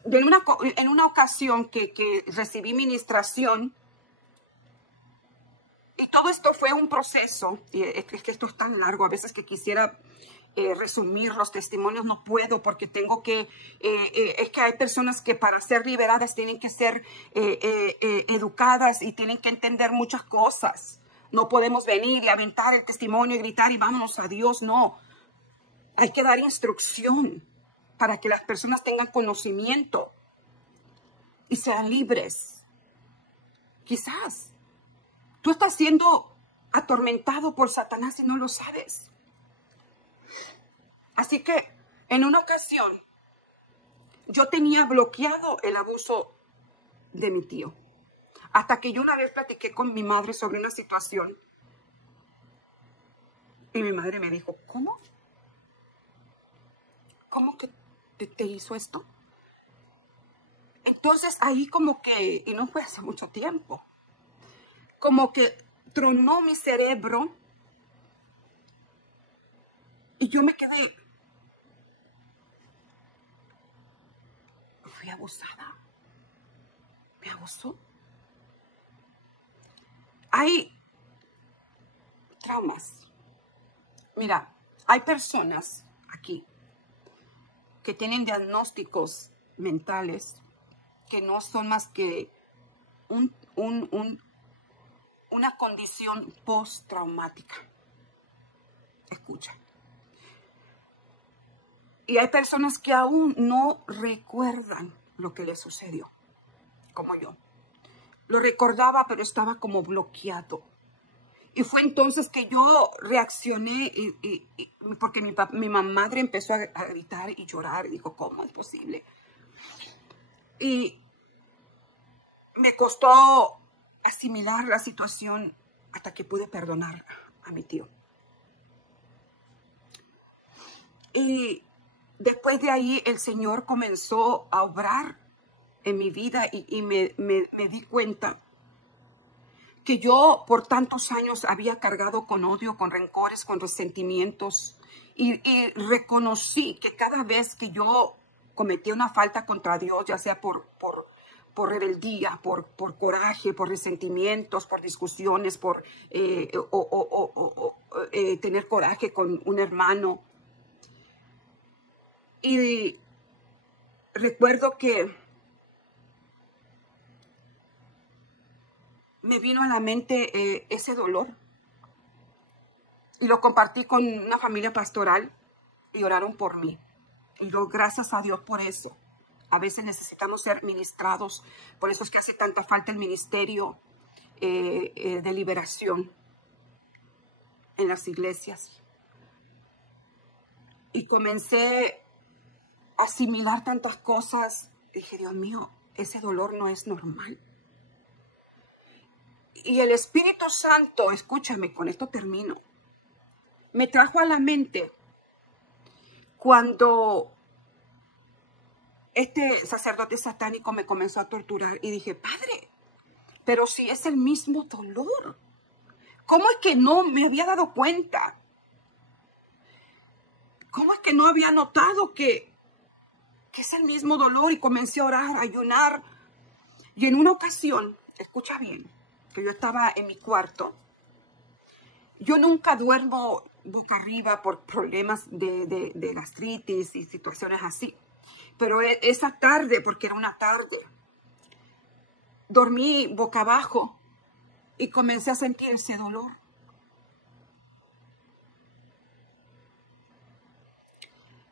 En una ocasión que recibí ministración, y todo esto fue un proceso, y es que esto es tan largo, a veces que quisiera resumir los testimonios, no puedo porque tengo que, es que hay personas que para ser liberadas tienen que ser educadas y tienen que entender muchas cosas. No podemos venir y aventar el testimonio y gritar y vámonos a Dios, no. Hay que dar instrucción para que las personas tengan conocimiento y sean libres. Quizás tú estás siendo atormentado por Satanás y no lo sabes. Así que en una ocasión yo tenía bloqueado el abuso de mi tío. Hasta que yo una vez platiqué con mi madre sobre una situación. Y mi madre me dijo, ¿cómo? ¿Cómo que te hizo esto? Entonces ahí como que, y no fue hace mucho tiempo, como que tronó mi cerebro y yo me quedé, fui abusada, me abusó. Hay traumas. Mira, hay personas aquí que tienen diagnósticos mentales que no son más que una condición postraumática. Escucha. Y hay personas que aún no recuerdan lo que les sucedió, como yo. Lo recordaba, pero estaba como bloqueado. Y fue entonces que yo reaccioné porque mi madre empezó a gritar y llorar y dijo, ¿cómo es posible? Y me costó asimilar la situación hasta que pude perdonar a mi tío. Y después de ahí el Señor comenzó a obrar en mi vida y me di cuenta que yo por tantos años había cargado con odio, con rencores, con resentimientos y reconocí que cada vez que yo cometía una falta contra Dios, ya sea por rebeldía, por coraje, por resentimientos, por discusiones, por tener coraje con un hermano. Y recuerdo que me vino a la mente ese dolor y lo compartí con una familia pastoral y oraron por mí. Y yo, gracias a Dios por eso. A veces necesitamos ser ministrados, por eso es que hace tanta falta el ministerio de liberación en las iglesias. Y comencé a asimilar tantas cosas. Dije, Dios mío, ese dolor no es normal. Y el Espíritu Santo, escúchame, con esto termino, me trajo a la mente cuando este sacerdote satánico me comenzó a torturar y dije, Padre, pero si es el mismo dolor, ¿cómo es que no me había dado cuenta? ¿Cómo es que no había notado que es el mismo dolor? Y comencé a orar, a ayunar. Y en una ocasión, escucha bien, que yo estaba en mi cuarto. Yo nunca duermo boca arriba por problemas de gastritis y situaciones así. Pero esa tarde, porque era una tarde, dormí boca abajo y comencé a sentir ese dolor.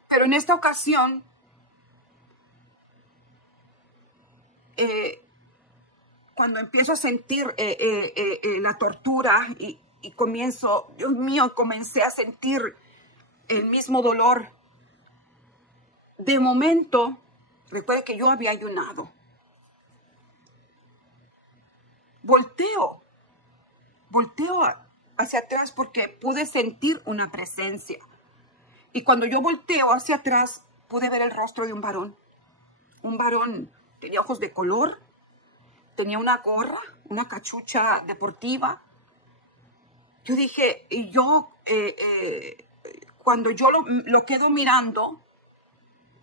Pero en esta ocasión, cuando empiezo a sentir la tortura y comienzo, Dios mío, comencé a sentir el mismo dolor. De momento, recuerde que yo había ayunado. Volteo hacia atrás porque pude sentir una presencia. Y cuando yo volteo hacia atrás, pude ver el rostro de un varón un varón, tenía ojos de color, tenía una gorra, una cachucha deportiva. Yo dije, y yo, cuando yo lo quedo mirando,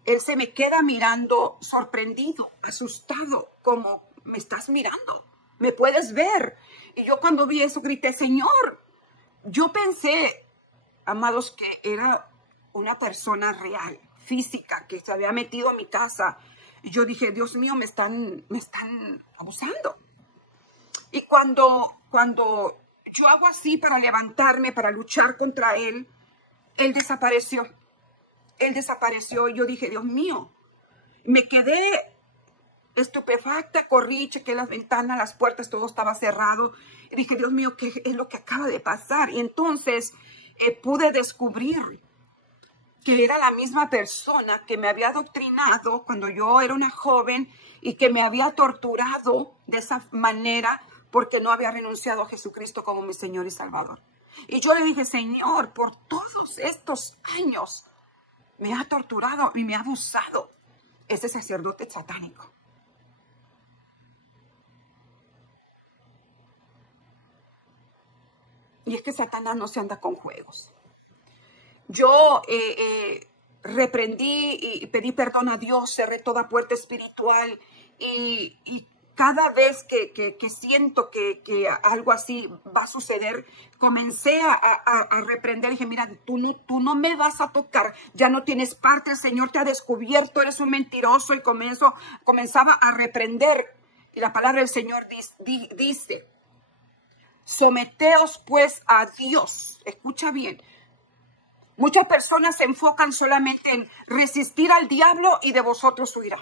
él se me queda mirando sorprendido, asustado, como me estás mirando, me puedes ver. Y yo cuando vi eso grité, Señor. Yo pensé, amados, que era una persona real, física, que se había metido en mi casa. Y yo dije, Dios mío, me están abusando. Y cuando yo hago así para levantarme, para luchar contra él desapareció. Él desapareció y yo dije, Dios mío, me quedé estupefacta, corrí, chequé las ventanas, las puertas, todo estaba cerrado. Y dije, Dios mío, ¿qué es lo que acaba de pasar? Y entonces pude descubrir que era la misma persona que me había adoctrinado cuando yo era una joven y que me había torturado de esa manera porque no había renunciado a Jesucristo como mi Señor y Salvador. Y yo le dije, Señor, por todos estos años me ha torturado y me ha abusado ese sacerdote satánico. Y es que Satanás no se anda con juegos. Yo reprendí y pedí perdón a Dios, cerré toda puerta espiritual y cada vez que siento que algo así va a suceder, comencé a reprender. Dije, mira, tú no me vas a tocar, ya no tienes parte, el Señor te ha descubierto, eres un mentiroso. Y comenzaba a reprender. Y la palabra del Señor dice, someteos pues a Dios. Escucha bien. Muchas personas se enfocan solamente en resistir al diablo y de vosotros huirá.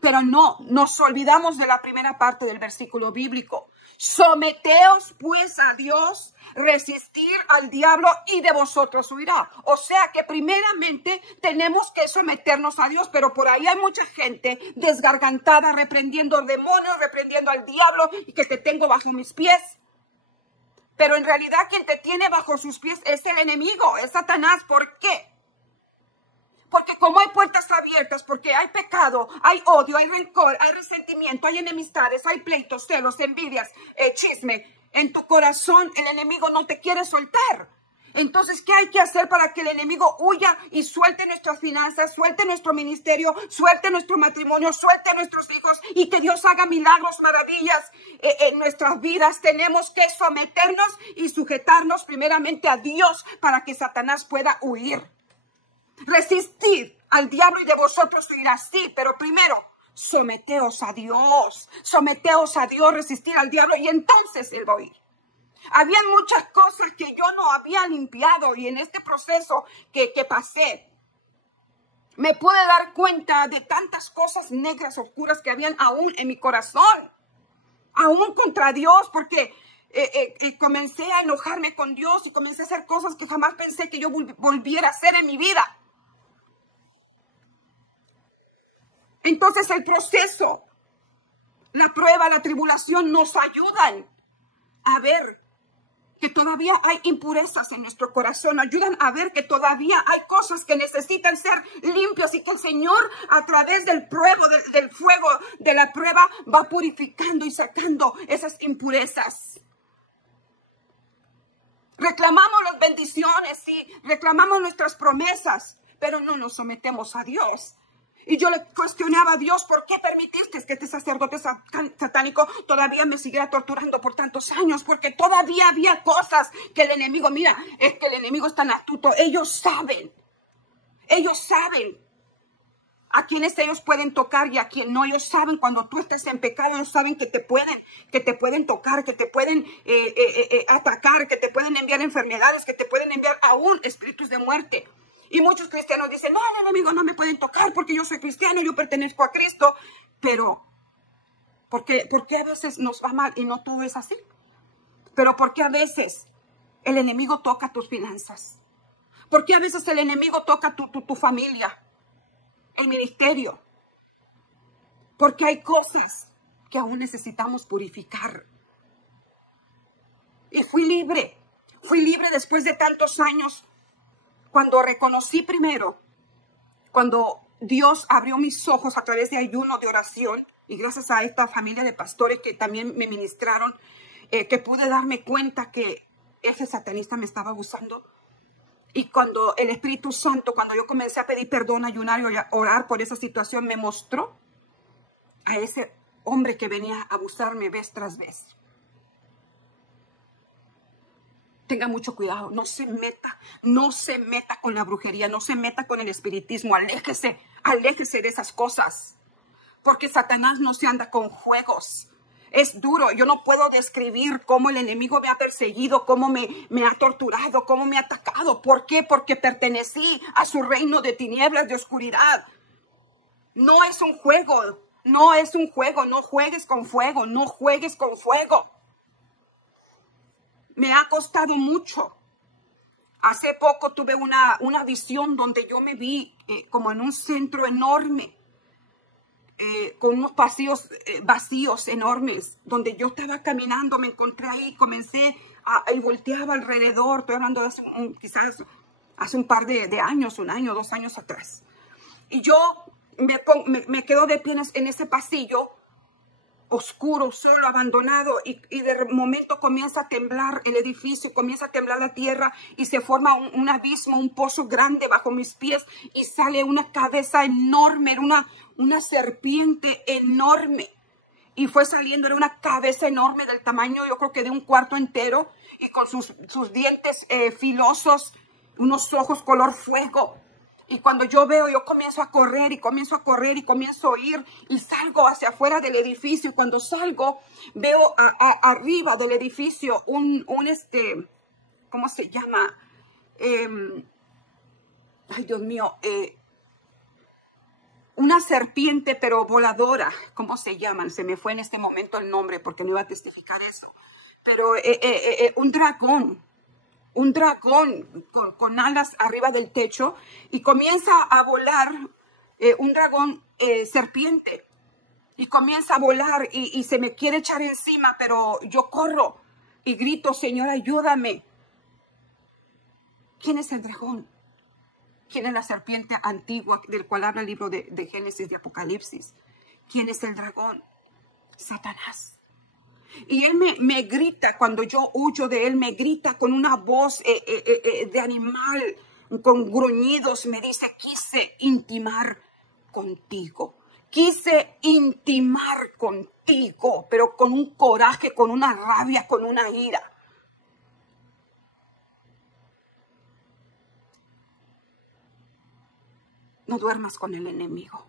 Pero no, nos olvidamos de la primera parte del versículo bíblico. Someteos pues a Dios, resistir al diablo y de vosotros huirá. O sea que primeramente tenemos que someternos a Dios, pero por ahí hay mucha gente desgargantada, reprendiendo demonios, reprendiendo al diablo y que te tengo bajo mis pies. Pero en realidad quien te tiene bajo sus pies es el enemigo, es Satanás. ¿Por qué? Porque como hay puertas abiertas, porque hay pecado, hay odio, hay rencor, hay resentimiento, hay enemistades, hay pleitos, celos, envidias, chisme. En tu corazón el enemigo no te quiere soltar. Entonces, ¿qué hay que hacer para que el enemigo huya y suelte nuestras finanzas, suelte nuestro ministerio, suelte nuestro matrimonio, suelte nuestros hijos y que Dios haga milagros, maravillas en nuestras vidas? Tenemos que someternos y sujetarnos primeramente a Dios para que Satanás pueda huir. Resistid al diablo y de vosotros huirá, sí, pero primero someteos a Dios, resistir al diablo y entonces él va a huir. Habían muchas cosas que yo no había limpiado y en este proceso que pasé, me pude dar cuenta de tantas cosas negras, oscuras que habían aún en mi corazón, aún contra Dios, porque comencé a enojarme con Dios y comencé a hacer cosas que jamás pensé que yo volviera a hacer en mi vida. Entonces el proceso, la prueba, la tribulación nos ayudan a ver que todavía hay impurezas en nuestro corazón, ayudan a ver que todavía hay cosas que necesitan ser limpios y que el Señor a través del del fuego de la prueba va purificando y sacando esas impurezas. Reclamamos las bendiciones, sí, reclamamos nuestras promesas, pero no nos sometemos a Dios. Y yo le cuestionaba a Dios, ¿por qué permitiste que este sacerdote satánico todavía me siguiera torturando por tantos años? Porque todavía había cosas que el enemigo, mira, es que el enemigo es tan astuto. Ellos saben a quienes ellos pueden tocar y a quien no. Ellos saben cuando tú estés en pecado, ellos saben que te pueden tocar, que te pueden atacar, que te pueden enviar enfermedades, que te pueden enviar aún espíritus de muerte. Y muchos cristianos dicen, no, el enemigo no me pueden tocar porque yo soy cristiano, yo pertenezco a Cristo. Pero, ¿por qué a veces nos va mal y no todo es así? Pero ¿por qué a veces el enemigo toca tus finanzas? ¿Por qué a veces el enemigo toca tu familia, el ministerio? Porque hay cosas que aún necesitamos purificar. Y fui libre después de tantos años. Cuando reconocí primero, cuando Dios abrió mis ojos a través de ayuno, de oración, y gracias a esta familia de pastores que también me ministraron, que pude darme cuenta que ese satanista me estaba abusando. Y cuando el Espíritu Santo, cuando yo comencé a pedir perdón, ayunar y orar por esa situación, me mostró a ese hombre que venía a abusarme vez tras vez. Tenga mucho cuidado, no se meta con la brujería, no se meta con el espiritismo, aléjese de esas cosas, porque Satanás no se anda con juegos. Es duro, yo no puedo describir cómo el enemigo me ha perseguido, cómo me ha torturado, cómo me ha atacado. ¿Por qué? Porque pertenecí a su reino de tinieblas, de oscuridad. No es un juego, no es un juego, no juegues con fuego, no juegues con fuego. Me ha costado mucho. Hace poco tuve una visión donde yo me vi como en un centro enorme, con unos pasillos vacíos enormes, donde yo estaba caminando, me encontré ahí, comencé y volteaba alrededor. Estoy hablando de quizás hace un par de años, 1 año, 2 años atrás. Y yo me quedo de pie en ese pasillo, oscuro, solo, abandonado, y de momento comienza a temblar el edificio, comienza a temblar la tierra y se forma un abismo, un pozo grande bajo mis pies y sale una cabeza enorme, era una serpiente enorme, y fue saliendo, era una cabeza enorme del tamaño, yo creo que de un cuarto entero, y con sus dientes filosos, unos ojos color fuego. Y cuando yo comienzo a correr y comienzo a oír y salgo hacia afuera del edificio. Y cuando salgo, veo arriba del edificio ¿cómo se llama? Ay, Dios mío, una serpiente pero voladora. ¿Cómo se llaman? Se me fue en este momento el nombre porque no iba a testificar eso. Pero un dragón con alas arriba del techo, y comienza a volar un dragón serpiente, y comienza a volar y se me quiere echar encima, pero yo corro y grito: Señor, ayúdame. ¿Quién es el dragón? ¿Quién es la serpiente antigua del cual habla el libro de Génesis, de Apocalipsis? ¿Quién es el dragón? Satanás. Y él me grita, cuando yo huyo de él, me grita con una voz de animal, con gruñidos, me dice: quise intimar contigo, pero con un coraje, con una rabia, con una ira. No duermas con el enemigo.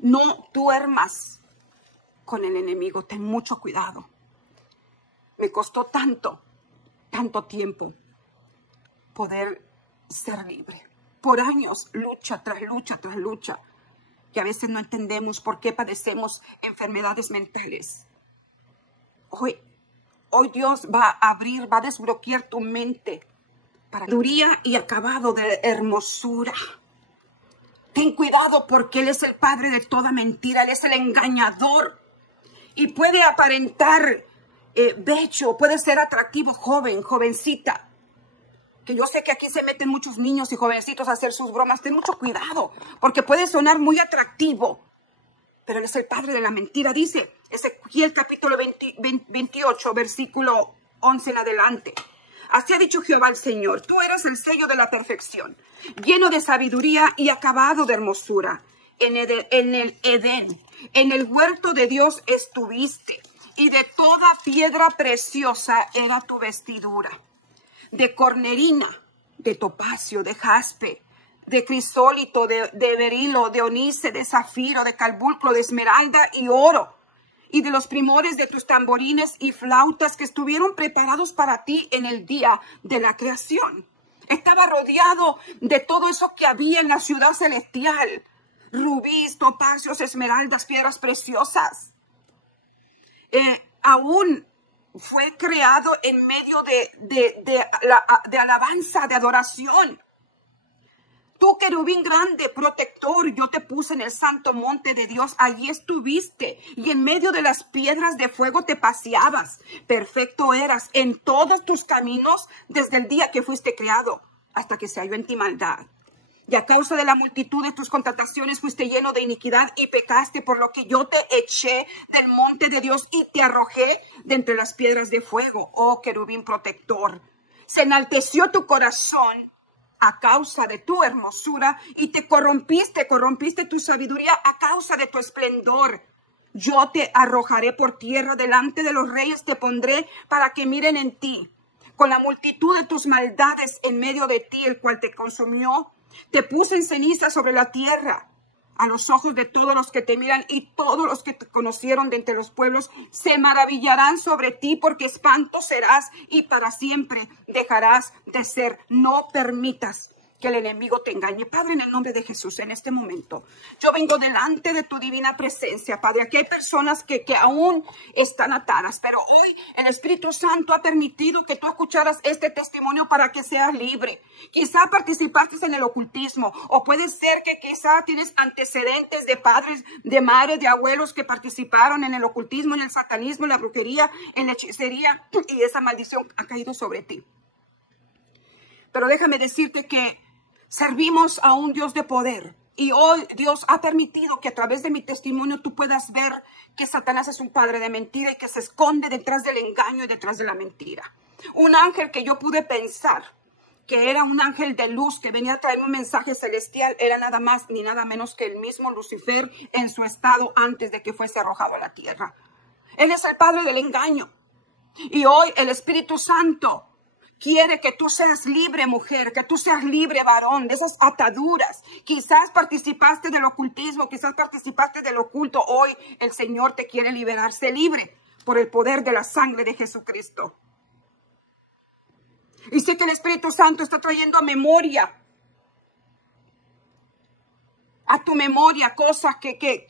No duermas con el enemigo, ten mucho cuidado. Me costó tanto tiempo poder ser libre. Por años, lucha tras lucha tras lucha. Y a veces no entendemos por qué padecemos enfermedades mentales. Hoy Dios va a desbloquear tu mente para sabiduría y acabado de hermosura. Ten cuidado, porque Él es el padre de toda mentira. Él es el engañador. Y puede aparentar bello, puede ser atractivo, jovencita. Que yo sé que aquí se meten muchos niños y jovencitos a hacer sus bromas. Ten mucho cuidado, porque puede sonar muy atractivo, pero Él es el padre de la mentira. Dice Ezequiel capítulo 28, versículo 11 en adelante: así ha dicho Jehová el Señor: tú eres el sello de la perfección, lleno de sabiduría y acabado de hermosura. En el Edén, en el huerto de Dios estuviste, y de toda piedra preciosa era tu vestidura, de cornerina, de topacio, de jaspe, de crisólito, de berilo, de onice, de zafiro, de carbuncle, de esmeralda y oro, y de los primores de tus tamborines y flautas que estuvieron preparados para ti en el día de la creación. Estaba rodeado de todo eso que había en la ciudad celestial: rubíes, topacios, esmeraldas, piedras preciosas. Aún fue creado en medio de alabanza, de adoración. Tú, querubín grande, protector, yo te puse en el santo monte de Dios. Allí estuviste, y en medio de las piedras de fuego te paseabas. Perfecto eras en todos tus caminos desde el día que fuiste creado hasta que se halló en ti maldad. Y a causa de la multitud de tus contrataciones fuiste lleno de iniquidad y pecaste, por lo que yo te eché del monte de Dios y te arrojé de entre las piedras de fuego, oh querubín protector. Se enalteció tu corazón a causa de tu hermosura y te corrompiste tu sabiduría a causa de tu esplendor. Yo te arrojaré por tierra, delante de los reyes te pondré para que miren en ti. Con la multitud de tus maldades en medio de ti, el cual te consumió, te puse en ceniza sobre la tierra. A los ojos de todos los que te miran y todos los que te conocieron de entre los pueblos se maravillarán sobre ti, porque espanto serás y para siempre dejarás de ser. No permitas que el enemigo te engañe. Padre, en el nombre de Jesús, en este momento, yo vengo delante de tu divina presencia, Padre. Aquí hay personas que aún están atadas, pero hoy el Espíritu Santo ha permitido que tú escucharas este testimonio para que seas libre. Quizá participaste en el ocultismo, o puede ser que quizá tienes antecedentes de padres, de madres, de abuelos que participaron en el ocultismo, en el satanismo, en la brujería, en la hechicería, y esa maldición ha caído sobre ti. Pero déjame decirte que servimos a un Dios de poder, y hoy Dios ha permitido que a través de mi testimonio tú puedas ver que Satanás es un padre de mentira y que se esconde detrás del engaño y detrás de la mentira. Un ángel que yo pude pensar que era un ángel de luz que venía a traer un mensaje celestial era nada más ni nada menos que el mismo Lucifer en su estado antes de que fuese arrojado a la tierra. Él es el padre del engaño, y hoy el Espíritu Santo quiere que tú seas libre, mujer, que tú seas libre, varón, de esas ataduras. Quizás participaste del ocultismo, quizás participaste del oculto. Hoy el Señor te quiere liberar. Sé libre por el poder de la sangre de Jesucristo. Y sé que el Espíritu Santo está trayendo a memoria, a tu memoria, cosas que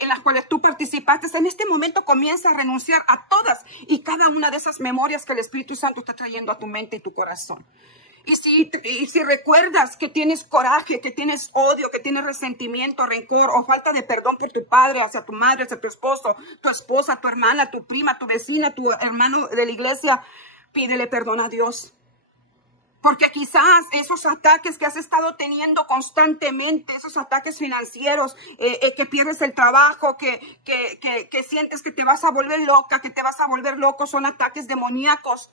en las cuales tú participaste. En este momento comienza a renunciar a todas y cada una de esas memorias que el Espíritu Santo está trayendo a tu mente y tu corazón. Y si recuerdas que tienes coraje, que tienes odio, que tienes resentimiento, rencor o falta de perdón por tu padre, hacia tu madre, hacia tu esposo, tu esposa, tu hermana, tu prima, tu vecina, tu hermano de la iglesia, pídele perdón a Dios. Porque quizás esos ataques que has estado teniendo constantemente, esos ataques financieros, que pierdes el trabajo, que sientes que te vas a volver loca, que te vas a volver loco, son ataques demoníacos.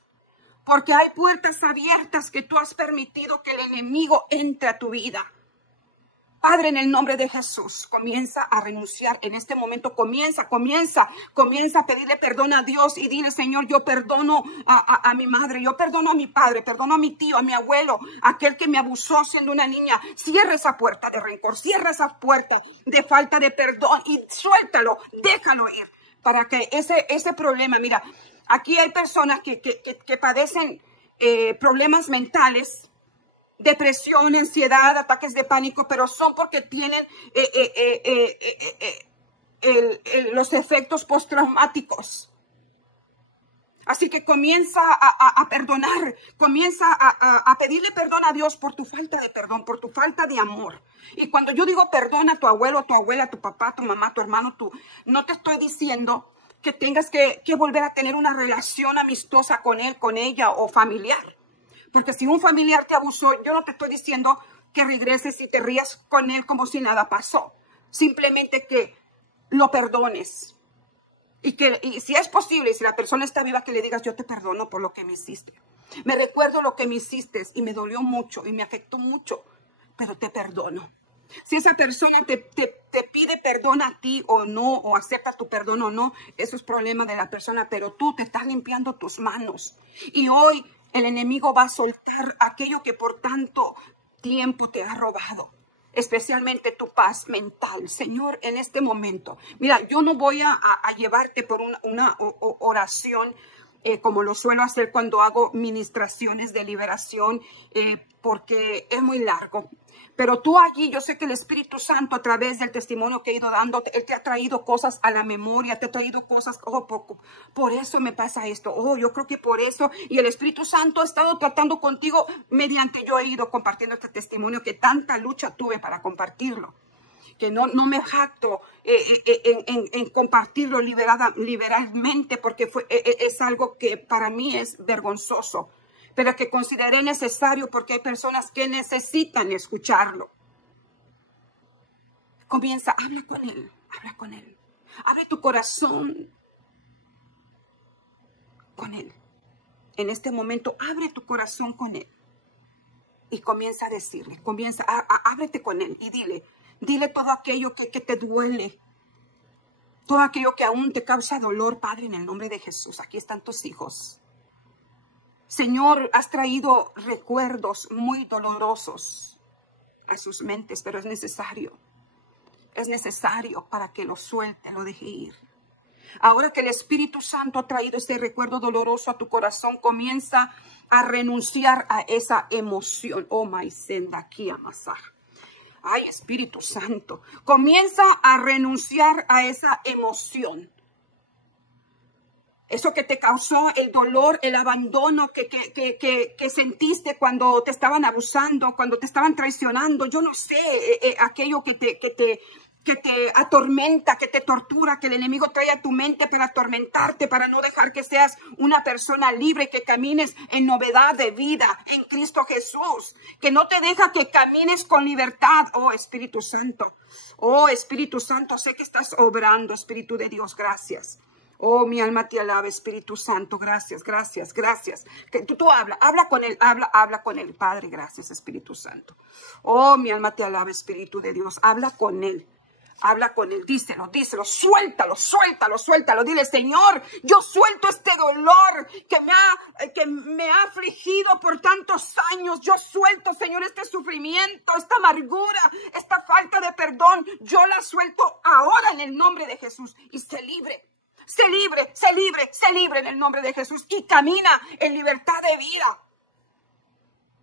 Porque hay puertas abiertas que tú has permitido que el enemigo entre a tu vida. Padre, en el nombre de Jesús, comienza a renunciar en este momento. Comienza a pedirle perdón a Dios y dile: Señor, yo perdono a mi madre, yo perdono a mi padre, perdono a mi tío, a mi abuelo, aquel que me abusó siendo una niña. Cierra esa puerta de rencor, cierra esa puerta de falta de perdón y suéltalo, déjalo ir. Para que ese problema, mira, aquí hay personas que padecen problemas mentales, depresión, ansiedad, ataques de pánico, pero son porque tienen los efectos postraumáticos. Así que comienza a perdonar, comienza a pedirle perdón a Dios por tu falta de perdón, por tu falta de amor. Y cuando yo digo perdona a tu abuelo, a tu abuela, a tu papá, a tu mamá, a tu hermano, no te estoy diciendo que tengas que volver a tener una relación amistosa con él, con ella o familiar. Porque si un familiar te abusó, yo no te estoy diciendo que regreses y te rías con él como si nada pasó. Simplemente que lo perdones. Y si es posible, y si la persona está viva, que le digas: yo te perdono por lo que me hiciste. Me recuerdo lo que me hiciste y me dolió mucho y me afectó mucho, pero te perdono. Si esa persona te pide perdón a ti o no, o acepta tu perdón o no, eso es problema de la persona, pero tú te estás limpiando tus manos. Y hoy el enemigo va a soltar aquello que por tanto tiempo te ha robado, especialmente tu paz mental. Señor, en este momento, mira, yo no voy a llevarte por una oración como lo suelo hacer cuando hago ministraciones de liberación, porque es muy largo. Pero tú aquí, yo sé que el Espíritu Santo, a través del testimonio que he ido dando, Él te ha traído cosas a la memoria, te ha traído cosas: oh, por eso me pasa esto, oh, yo creo que por eso. Y el Espíritu Santo ha estado tratando contigo mediante yo he ido compartiendo este testimonio, que tanta lucha tuve para compartirlo, que no me jacto en compartirlo liberalmente, porque es algo que para mí es vergonzoso, pero que consideré necesario porque hay personas que necesitan escucharlo. Comienza, habla con Él, habla con Él. Abre tu corazón con Él. En este momento, abre tu corazón con Él. Y comienza a decirle, ábrete con Él y dile todo aquello que te duele. Todo aquello que aún te causa dolor, Padre, en el nombre de Jesús. Aquí están tus hijos. Señor, has traído recuerdos muy dolorosos a sus mentes, pero es necesario. Es necesario para que lo suelte, lo deje ir. Ahora que el Espíritu Santo ha traído ese recuerdo doloroso a tu corazón, comienza a renunciar a esa emoción. Oh, my senda aquí amasar. Ay, Espíritu Santo, comienza a renunciar a esa emoción. Eso que te causó el dolor, el abandono que sentiste cuando te estaban abusando, cuando te estaban traicionando. Yo no sé, aquello que te atormenta, que te tortura, que el enemigo trae a tu mente para atormentarte, para no dejar que seas una persona libre, que camines en novedad de vida en Cristo Jesús, que no te deja que camines con libertad. Oh, Espíritu Santo, sé que estás obrando, Espíritu de Dios, gracias. Oh, mi alma te alaba, Espíritu Santo, gracias. Que tú habla con Él, habla con Él, Padre, gracias, Espíritu Santo. Oh, mi alma te alaba, Espíritu de Dios, habla con Él. Habla con Él, díselo, suéltalo. Dile, Señor, yo suelto este dolor que me ha afligido por tantos años. Yo suelto, Señor, este sufrimiento, esta amargura, esta falta de perdón. Yo la suelto ahora en el nombre de Jesús. Y sé libre en el nombre de Jesús. Y camina en libertad de vida.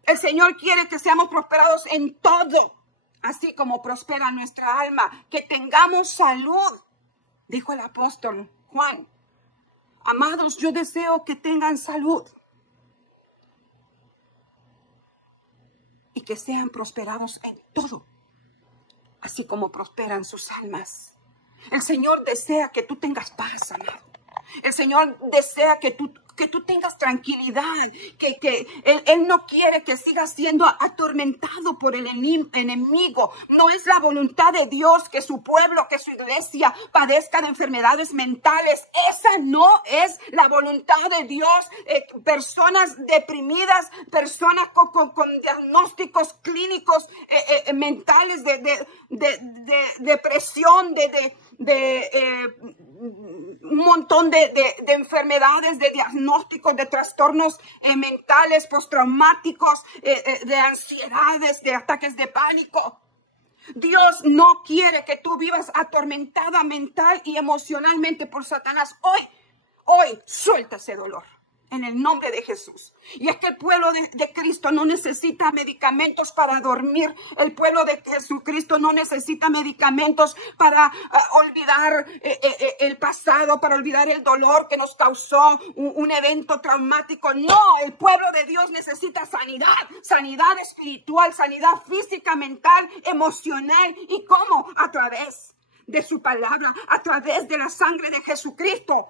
El Señor quiere que seamos prosperados en todo, así como prospera nuestra alma, que tengamos salud, dijo el apóstol Juan. Amados, yo deseo que tengan salud y que sean prosperados en todo, así como prosperan sus almas. El Señor desea que tú tengas paz, amado. El Señor desea que tú tengas tranquilidad, que Él no quiere que sigas siendo atormentado por el enemigo. No es la voluntad de Dios que su pueblo, que su iglesia padezca de enfermedades mentales. Esa no es la voluntad de Dios. Personas deprimidas, personas con diagnósticos clínicos mentales de depresión, un montón de enfermedades, de diagnósticos, de trastornos mentales, postraumáticos, de ansiedades, de ataques de pánico. Dios no quiere que tú vivas atormentada mental y emocionalmente por Satanás. Hoy, suelta ese dolor en el nombre de Jesús. Y es que el pueblo de Cristo no necesita medicamentos para dormir. El pueblo de Jesucristo no necesita medicamentos para olvidar el pasado, para olvidar el dolor que nos causó un evento traumático. No, el pueblo de Dios necesita sanidad espiritual, sanidad física, mental, emocional. ¿Y cómo? A través de su palabra, a través de la sangre de Jesucristo.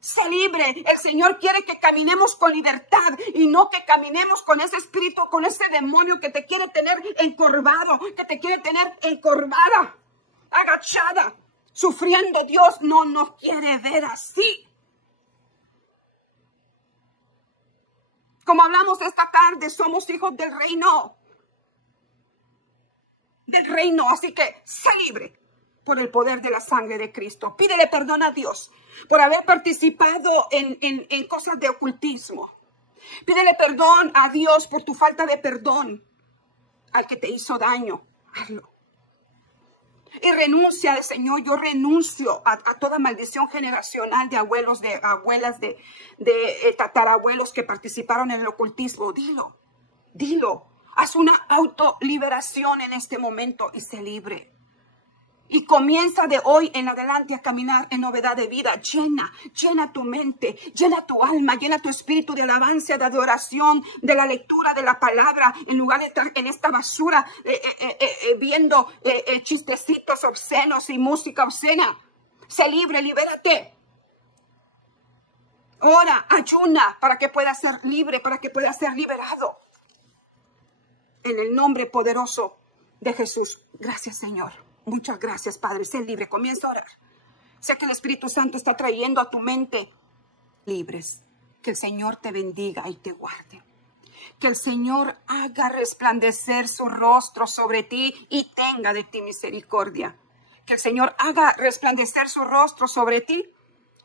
Sé libre. El Señor quiere que caminemos con libertad y no que caminemos con ese espíritu, con ese demonio que te quiere tener encorvado, que te quiere tener encorvada, agachada, sufriendo. Dios no nos quiere ver así. Como hablamos esta tarde, somos hijos del reino. Así que sé libre por el poder de la sangre de Cristo. Pídele perdón a Dios por haber participado en cosas de ocultismo. Pídele perdón a Dios por tu falta de perdón al que te hizo daño. Hazlo. Y renuncia, Señor, yo renuncio a toda maldición generacional de abuelos, de abuelas, de tatarabuelos que participaron en el ocultismo. Dilo. Haz una autoliberación en este momento y sé libre. Y comienza de hoy en adelante a caminar en novedad de vida. Llena tu mente, llena tu alma, llena tu espíritu de alabanza, de adoración, de la lectura de la palabra, en lugar de estar en esta basura viendo chistecitos obscenos y música obscena. Sé libre, libérate. Ora, ayuna para que puedas ser libre, para que puedas ser liberado. En el nombre poderoso de Jesús. Gracias, Señor. Muchas gracias, Padre. Sé libre. Comienza a orar. Sé que el Espíritu Santo está trayendo a tu mente libres. Que el Señor te bendiga y te guarde. Que el Señor haga resplandecer su rostro sobre ti y tenga de ti misericordia. Que el Señor haga resplandecer su rostro sobre ti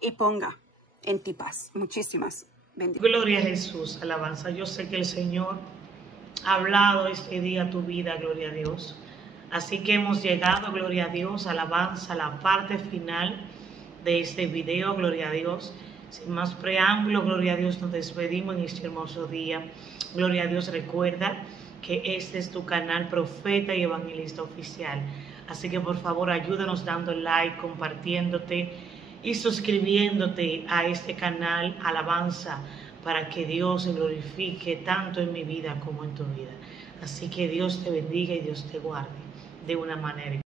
y ponga en ti paz. Muchísimas bendiciones. Gloria a Jesús, alabanza. Yo sé que el Señor ha hablado este día a tu vida, gloria a Dios. Así que hemos llegado, gloria a Dios, alabanza, a la parte final de este video, gloria a Dios. Sin más preámbulo, gloria a Dios, nos despedimos en este hermoso día. Gloria a Dios, recuerda que este es tu canal Profeta y Evangelista Oficial. Así que por favor ayúdanos dando like, compartiéndote y suscribiéndote a este canal Alabanza para que Dios se glorifique tanto en mi vida como en tu vida. Así que Dios te bendiga y Dios te guarde de una manera